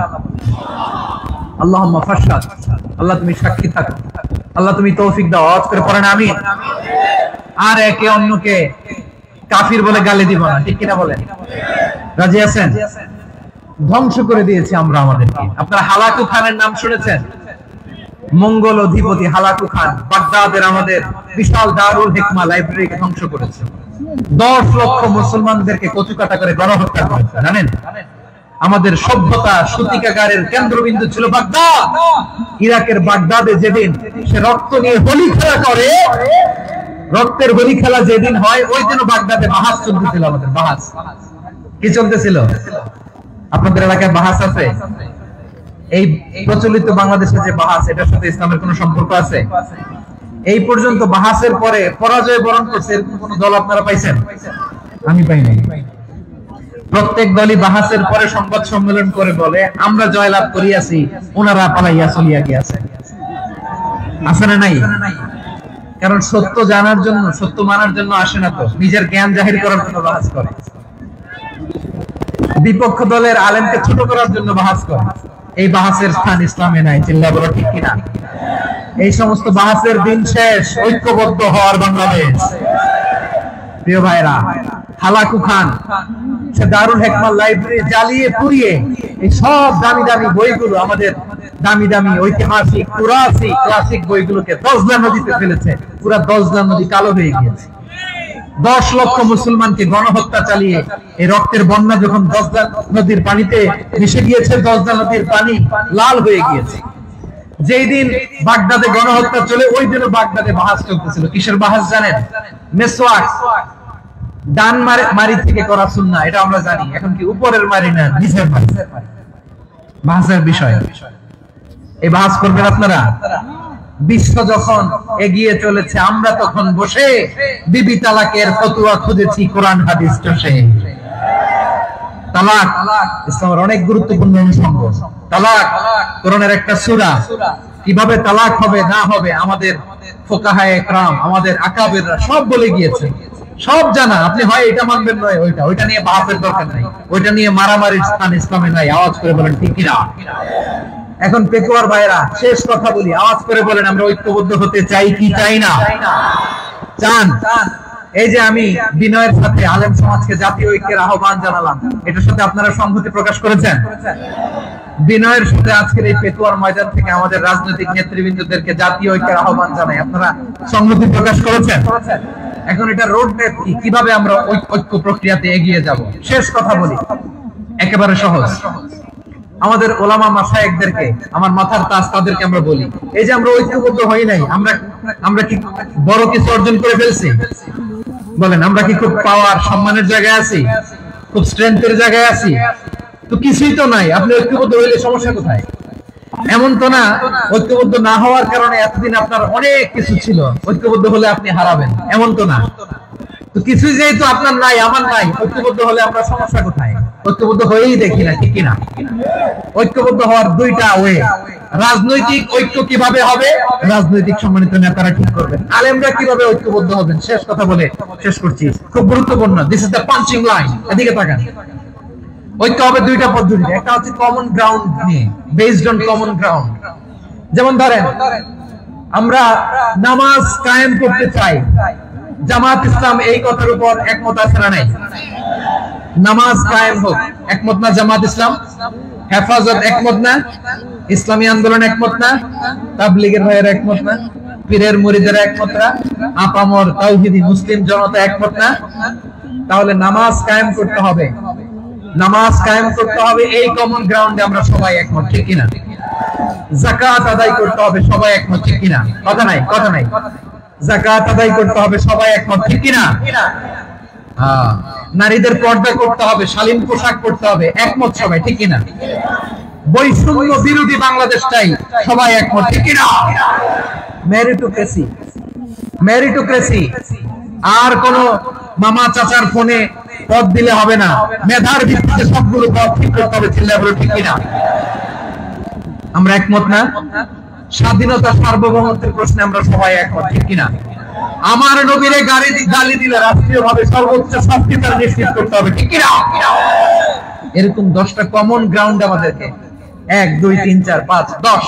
আল্লাহুম্মা ফাশহাদ, আল্লাহ তুমি সাক্ষী থাকো, আল্লাহ তুমি তৌফিক দাও। আওয়াজ করে পড়েন আমিন। আর একে অন্যকে কাফির বলে গালি দিব না, ঠিক কিনা বলেন? রাজি আছেন? ধ্বংস করে দিয়েছি আমরা আমাদেরকে। আপনারা হালাকু খানের নাম শুনেছেন? মঙ্গল অধিপতি হালাকু খান বাগদাদের আমাদের বিশাল দারুল হিকমা লাইব্রেরিকে ধ্বংস করেছে। 10 লক্ষ মুসলমানদেরকে কচুকাটা করে গণহত্যা করেছে। জানেন, আমাদের সভ্যতা সূতিকাগারের কেন্দ্রবিন্দু ছিল বাগদাদ। ইরাকের বাগদাদে যেদিন সে রক্ত নিয়ে হোলি খেলা করে, রক্তের হোলি খেলা যেদিন হয়, ওই দিন বাগদাদে বাহাস চলতেছিল। আমাদের বাহাস কি চলতেছিল? আপনাদের এলাকায় বাহাস আছে? এই প্রচলিত বাংলাদেশের যে বাহাস, এটার সাথে ইসলামের কোন সম্পর্ক আছে? এই পর্যন্ত বাহাসের পরে পরাজয় বরণ করছে কোন দল আপনারা পাইছেন? আমি পাই নাই। প্রত্যেক দলই বাহাসের পরে সংবাদ সম্মেলন করে বলে আমরা জয়লাভ করিয়াছি, ওনারা পালাইয়া চলিয়া গিয়াছে। আছে না নাই? কারণ সত্য জানার জন্য, সত্য মানার জন্য আসে না, তো নিজের জ্ঞান জাহির করার জন্য বাহাস করে। বিপক্ষ দলের আলেমকে ছোট করার জন্য বাহাস করে। এই বাহাসের স্থান ইসলামে নাই। চিল্লা বলো ঠিক কিনা? এই সমস্ত বাহাসের দিন শেষ। ঐক্যবদ্ধ হওয়ার বাংলাদেশ। প্রিয় ভাইরা, হালাকু খান সে দারুল হিকমা লাইব্রেরি জ্বালিয়ে পুড়িয়ে এই সব দামি দামি বইগুলো, আমাদের দামি দামি ঐতিহাসিক পুরাসিক ক্লাসিক বইগুলোকে দজলা নদীতে ফেলেছে। পুরা দজলা নদী কালো হয়ে গিয়েছে। 10 লক্ষ মুসলমানকে গণহত্যা চালিয়ে এই রক্তের বন্যা যখন দজলা নদীর পানিতে মিশে গিয়েছে, দজলা নদীর পানি লাল হয়ে গিয়েছে। যেই দিন বাগদাদে গণহত্যা চলে, ওই দিনও বাগদাদে বাহাস চলতেছিল। কিসের বাহাস জানেন? মেসওয়াক, ডান মারি থেকে করা সুন্নাহ, এটা আমরা জানি। এখন কি উপরের মারি না নিচের মারি? বাহাসের বিষয়। এই বাহাস করবেন আপনারা? বিশ্ব যখন এগিয়ে চলেছে, আমরা তখন বসে বিবি তালাকের ফতোয়া খুঁজেছি কোরআন হাদিস চষে। তালাক ইসলামের অনেক গুরুত্বপূর্ণ অনুষঙ্গ। তালাক কোরআনের একটা সূরা। কিভাবে তালাক হবে না হবে আমাদের ফুকাহায়ে কেরাম, আমাদের আকাবেররা সব বলে গিয়েছে, সব জানা। আপনি হয় এটা মানবেন নয় ওইটা। ওইটা নিয়ে বাহাসের দরকার নাই, ওইটা নিয়ে মারামারির স্থান ইসলামে নাই। আওয়াজ করে বলেন ঠিক কিনা? এখন পেকুয়ার ভাইরা, শেষ কথা বলি, আওয়াজ করে বলেন আমরা ঐক্যবদ্ধ হতে চাই কি চাই না? চান? এই যে আমি বিনয়ের সাথে আলেম সমাজকে জাতীয় ঐক্যের আহ্বান জানালাম, এটার সাথে আপনারা সংহতি প্রকাশ করেছেন? বিনয়ের সাথে আজকের এই পেকুয়ার ময়দান থেকে আমাদের রাজনৈতিক নেতৃবৃন্দদেরকে জাতীয় ঐক্যের আহ্বান জানাই, আপনারা সংহতি প্রকাশ করেছেন? এখন এটা রোড ম্যাপ কি, কিভাবে আমরা ঐক্য প্রক্রিয়াতে এগিয়ে যাব? শেষ কথা বলি, একেবারে সহজ। আমাদের ওলামা মাশায়েখদেরকে, আমার মাথার তাজ, তাদেরকে আমরা বলি, এই যে আমরা ঐক্যবদ্ধ হই নাই, আমরা কি বড় কিছু অর্জন করে ফেলছি? বলেন, আমরা কি খুব পাওয়ার সম্মানের জায়গায় আছি? খুব স্ট্রেংথের জায়গায় আছি? তো কিছুই তো নাই। আপনি ঐক্যবদ্ধ হইলে সমস্যা কোথায়? এমন তো না ঐক্যবদ্ধ না হওয়ার কারণে এতদিন আপনার অনেক কিছু ছিল, ঐক্যবদ্ধ হলে আপনি হারাবেন, এমন তো না। তো কিছুই যেহেতু আপনার নাই, আমার নাই, ঐক্যবদ্ধ হলে আমরা সমস্যা কোথায়? ঐক্যবদ্ধ হয়েই দেখি না, ঠিক কিনা? ঐক্যবদ্ধ হওয়ার দুইটা ওয়ে। রাজনৈতিক ঐক্য কিভাবে হবে? রাজনৈতিক সম্মানিত নেতারা ঠিক করবেন। আলেমরা কিভাবে ঐক্যবদ্ধ হবেন? শেষ কথা বলে শেষ করছি, খুব গুরুত্বপূর্ণ। This is the punching line. এদিকে তাকান। ঐক্য হবে দুইটা পদ্ধতিতে। একটা হচ্ছে কমন গ্রাউন্ড নিয়ে, বেসড অন কমন গ্রাউন্ড। যেমন ধরেন, আমরা নামাজ কায়েম করতে চাই, জামাত ইসলাম এই কথার উপর একমত আছে না নাই? নামাজ কায়েম হোক, একমত না জামাত ইসলাম? হেফাজত একমত না? ইসলামী আন্দোলন একমত না? তাবলীগের ভাইয়েরা একমত না? পীরের মুরিদেরা একমত না? আপামর তাওহীদি মুসলিম জনতা একমত না? তাহলে নামাজ কায়েম করতে হবে। নামাজ কায়েম করতে হবে এই কমন গ্রাউন্ডে আমরা সবাই একমত, ঠিক কিনা? যাকাত আদায় করতে হবে, সবাই একমত, ঠিক কিনা? কথা নাই, কথা নাই। যাকাত আদায় করতে হবে, সবাই একমত, ঠিক কিনা? নারীদের পর্দা করতে হবে, শালীন পোশাক পরতে হবে, একমত সবাই, ঠিক কিনা? বৈষম্য বিরোধী বাংলাদেশ চাই, সবাই একমত, ঠিক কিনা? মেরিটোক্রেসি, মেরিটোক্রেসি, আর কোন মামা চাচার ফোনে পদ দিলে হবে না, মেধার ভিত্তিতে সবগুলো পদ ঠিক করতে হবে, চিল্লায় বলো ঠিক কিনা? আমরা একমত না? স্বাধীনতা সার্বভৌমত্বের প্রশ্নে আমরা সবাই একমত, ঠিক কিনা? আমার নবীরে গালি দিলে রাষ্ট্রীয়ভাবে সর্বোচ্চ শাস্তি তার নিশ্চিত করতে হবে, ঠিক কিনা? এরকম 10টা কমন গ্রাউন্ড আমাদেরকে, 1 2 3 4 5 10,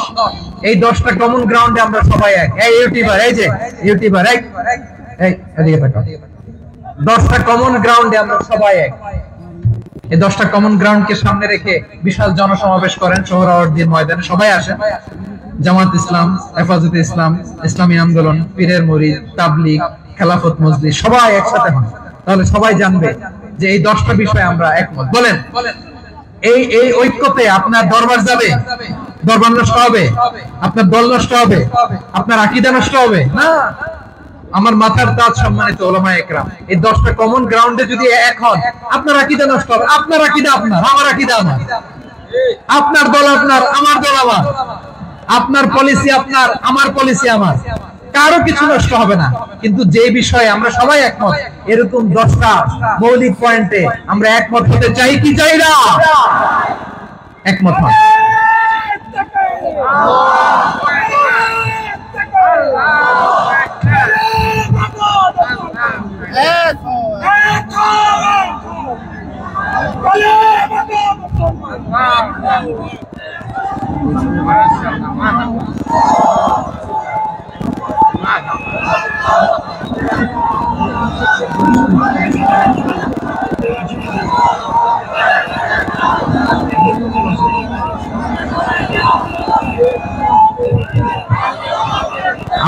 এই 10টা কমন গ্রাউন্ডে আমরা সবাই এক। এই ইউটিউবার, এই যে ইউটিউবার, এই এদিকে তাকাও, 10টা কমন গ্রাউন্ডে আমরা সবাই এক। এই 10টা কমন গ্রাউন্ডকে সামনে রেখে বিশাল জনসমাবেশ করেন সোহরাওয়ার্দীর ময়দানে, সবাই আসেন। জামাত ইসলাম, হেফাজতে ইসলাম, ইসলামী আন্দোলন, পীরের মুরিদ, তাবলীগ, খেলাফত মজলিস, সবাই একসাথে হন, তাহলে সবাই জানবে যে এই 10টা বিষয়ে আমরা একমত। বলেন, এই এই ঐক্যতে আপনার দরবার যাবে, দরবার নষ্ট হবে, আপনার দল নষ্ট হবে, আপনার আকীদা নষ্ট হবে না। আমার মাথার তাজ সম্মানিত উলামায়ে কেরাম, এই 10টা কমন গ্রাউন্ডে যদি এক হন, আপনার আকীদা নষ্ট হবে, আপনার আকীদা আপনার, আমার আকীদা আমার, আপনার দল আপনার, আমার দল আমার, আপনার পলিসি আপনার, আমার পলিসি আমার, কারো কিছু নষ্ট হবে না। কিন্তু যে বিষয়ে আমরা সবাই একমত, এরকম 10টা মৌলিক পয়েন্টে আমরা একমত হতে চাই কি চাই না? একমত হন।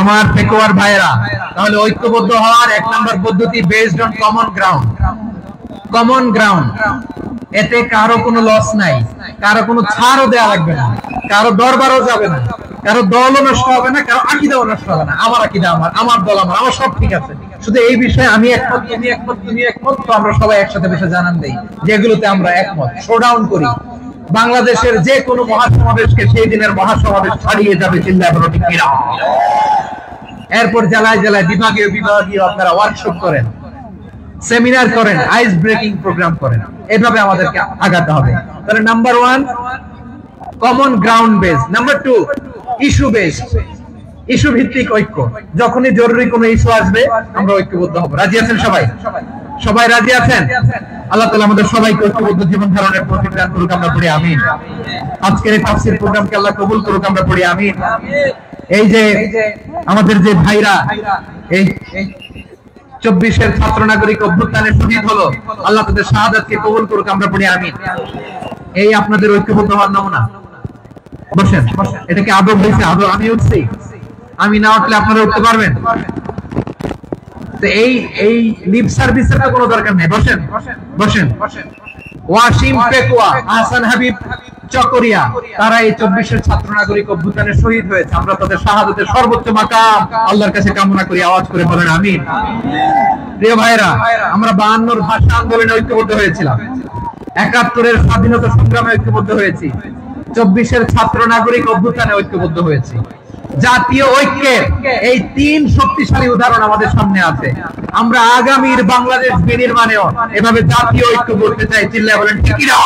আমার পেকুয়ার ভাইরা, তাহলে ঐক্যবদ্ধ হওয়ার 1 নম্বর পদ্ধতি based on common ground. Common ground, এতে কারো কোনো লস নাই, কারো কোনো ছাড়ও দেয়া লাগবে না, কারো দরবারও যাবে না, কারো দলও নষ্ট হবে না, কারো আকীদাও নষ্ট হবে না। আমার আকীদা আমার, আমার দল আমার, আমার সব ঠিক আছে। শুধু এই বিষয়ে আমি একমত, তুমি একমত, তুমি একমত, তো আমরা সবাই একসাথে বসে জানান দেই যেগুলোতে আমরা একমত, শোডাউন করি। বাংলাদেশের যে কোনো মহাসমাবেশকে সেই দিনের মহাসমাবেশ ছাড়িয়ে যাবে, চিল্লায় বলো ঠিক কিনা? এরপর জেলায় জেলায় বিভাগীয় বিভাগীয় আপনারা ওয়ার্কশপ করেন, সেমিনার করেন, আইস ব্রেকিং প্রোগ্রাম করেন, এভাবে আমাদেরকে আগাতে হবে। তাহলে number 1 common ground base, number 2 issue base, issue ভিত্তিক ঐক্য। যখনই জরুরি কোনো ইস্যু আসবে আমরা ঐক্যবদ্ধ হব। রাজি আছেন সবাই? সবাই রাজি আছেন? আল্লাহ তাআলা আমাদের সবাইকে ঐক্যবদ্ধ জীবন ধারণের তৌফিক দান করুক, আমরা পড়ি আমিন। আজকের এই তাফসীর প্রোগ্রামকে আল্লাহ কবুল করুক, আমরা পড়ি আমিন। এই যে আমাদের যে ভাইরা এই 24-এর ছাত্র নাগরিক অভ্যুত্থানে শহীদ হলো, আল্লাহ তাদের শাহাদাতকে কবুল করুক, আমরা পড়ি আমিন। এই আপনাদের ঐক্যবদ্ধ হওয়ার নমুনা। বসেন, এটা কি আদব হয়েছে? আদব আমি উঠছি, আমি না উঠলে আপনারা উঠতে পারবেন? তো এই লিপ সার্ভিসের কোনো দরকার নেই। বসেন বসেন। ওয়াসিম পেকুয়া, আহসান হাবিব চকরিয়া, তারা এই 24-এর ছাত্র নাগরিক অভ্যুত্থানে শহীদ হয়েছে। আমরা তাদের শাহাদাতের সর্বোচ্চ মাকাম আল্লাহর কাছে কামনা করি, আওয়াজ করে বলেন আমিন। প্রিয় ভাইরা, আমরা 52-র ভাষা আন্দোলনে ঐক্যবদ্ধ হয়েছিলাম, 71-এর স্বাধীনতা সংগ্রামে ঐক্যবদ্ধ হয়েছি, 24-এর ছাত্র নাগরিক অভ্যুত্থানে ঐক্যবদ্ধ হয়েছি। জাতীয় ঐক্যের এই 3 শক্তিশালী উদাহরণ আমাদের সামনে আছে। আমরা আগামীর বাংলাদেশ বিনির্মাণেও এভাবে জাতীয় ঐক্য করতে চাই, চিল্লায় বলেন ঠিক কিনা?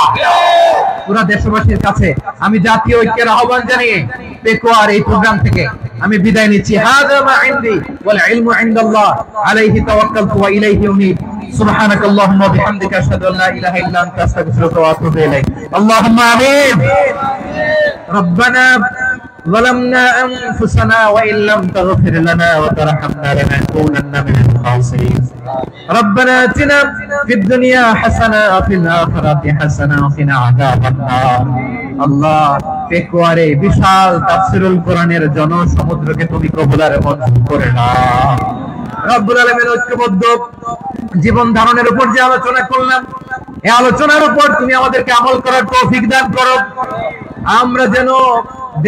পুরো দেশবাসীর কাছে আমি জাতীয় ঐক্যের আহ্বান জানিয়ে পেকুয়ার এই প্রোগ্রাম থেকে আমি বিদায় নিচ্ছি। হাযা মা ইনদি ওয়াল ইলমু ইনদাল্লাহ, আলাইহি তাওয়াক্কালতু ওয়া ইলাইহি উনীব। সুবহানাকাল্লাহুম্মা ওয়া বিহামদিকা আশহাদু আল্লা ইলাহা ইল্লা আনতা আস্তাগফিরুকা ওয়া আতুবু ইলাইক। আল্লাহুম্মা আমিন। রব্বানা ظلمنا أنفسنا وإن لم تغفر لنا وترحمنا لنكونن من الخاسرين. ربنا آتنا في الدنيا حسنة وفي الآخرة حسنة وقنا عذاب النار. আল্লাহ, পেকুয়ারে বিশাল তাফসীরুল কোরআনের জনসমুদ্রকে তুমি কবুলারে মঞ্জুর করে নাও। রব্বুল আলামিন, ঐক্যবদ্ধ জীবন ধারণের উপর যে আলোচনা করলাম, এই আলোচনার উপর তুমি আমাদেরকে আমল করার তৌফিক দান করো। আমরা যেন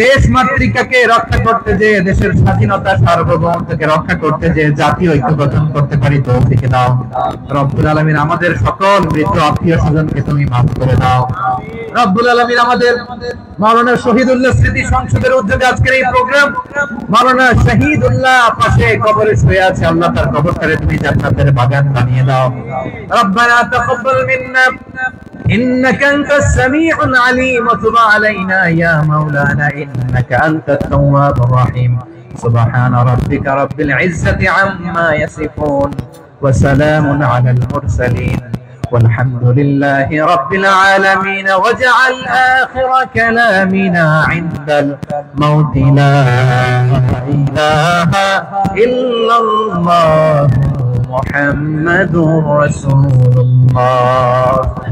দেশ মাতৃকাকে রক্ষা করতে যে, দেশের স্বাধীনতা সার্বভৌমত্বকে রক্ষা করতে যে জাতীয় ঐক্য গঠন করতে পারি তৌফিক দাও রব্বুল আলামিন। আমাদের সকল মৃত আত্মীয় স্বজনকে তুমি মাফ করে দাও রব্বুল আলামিন। আমাদের মাওলানা শহীদুল্লাহ স্মৃতি সংসদের উদ্যোগে আজকের এই প্রোগ্রাম, মাওলানা শহীদুল্লাহ পাশে কবরে শুয়ে আছে, আল্লাহ তার কবরটারে তুমি জান্নাতের বাগান বানিয়ে দাও। রব্বানা তাকাব্বাল মিন্না إنك أنت السميع العليم وتب علينا يا مولانا إنك أنت التواب الرحيم سبحان ربك رب العزة عما يصفون وسلام على المرسلين والحمد لله رب العالمين واجعل آخر كلامنا عند الموت لا إله إلا الله محمد رسول الله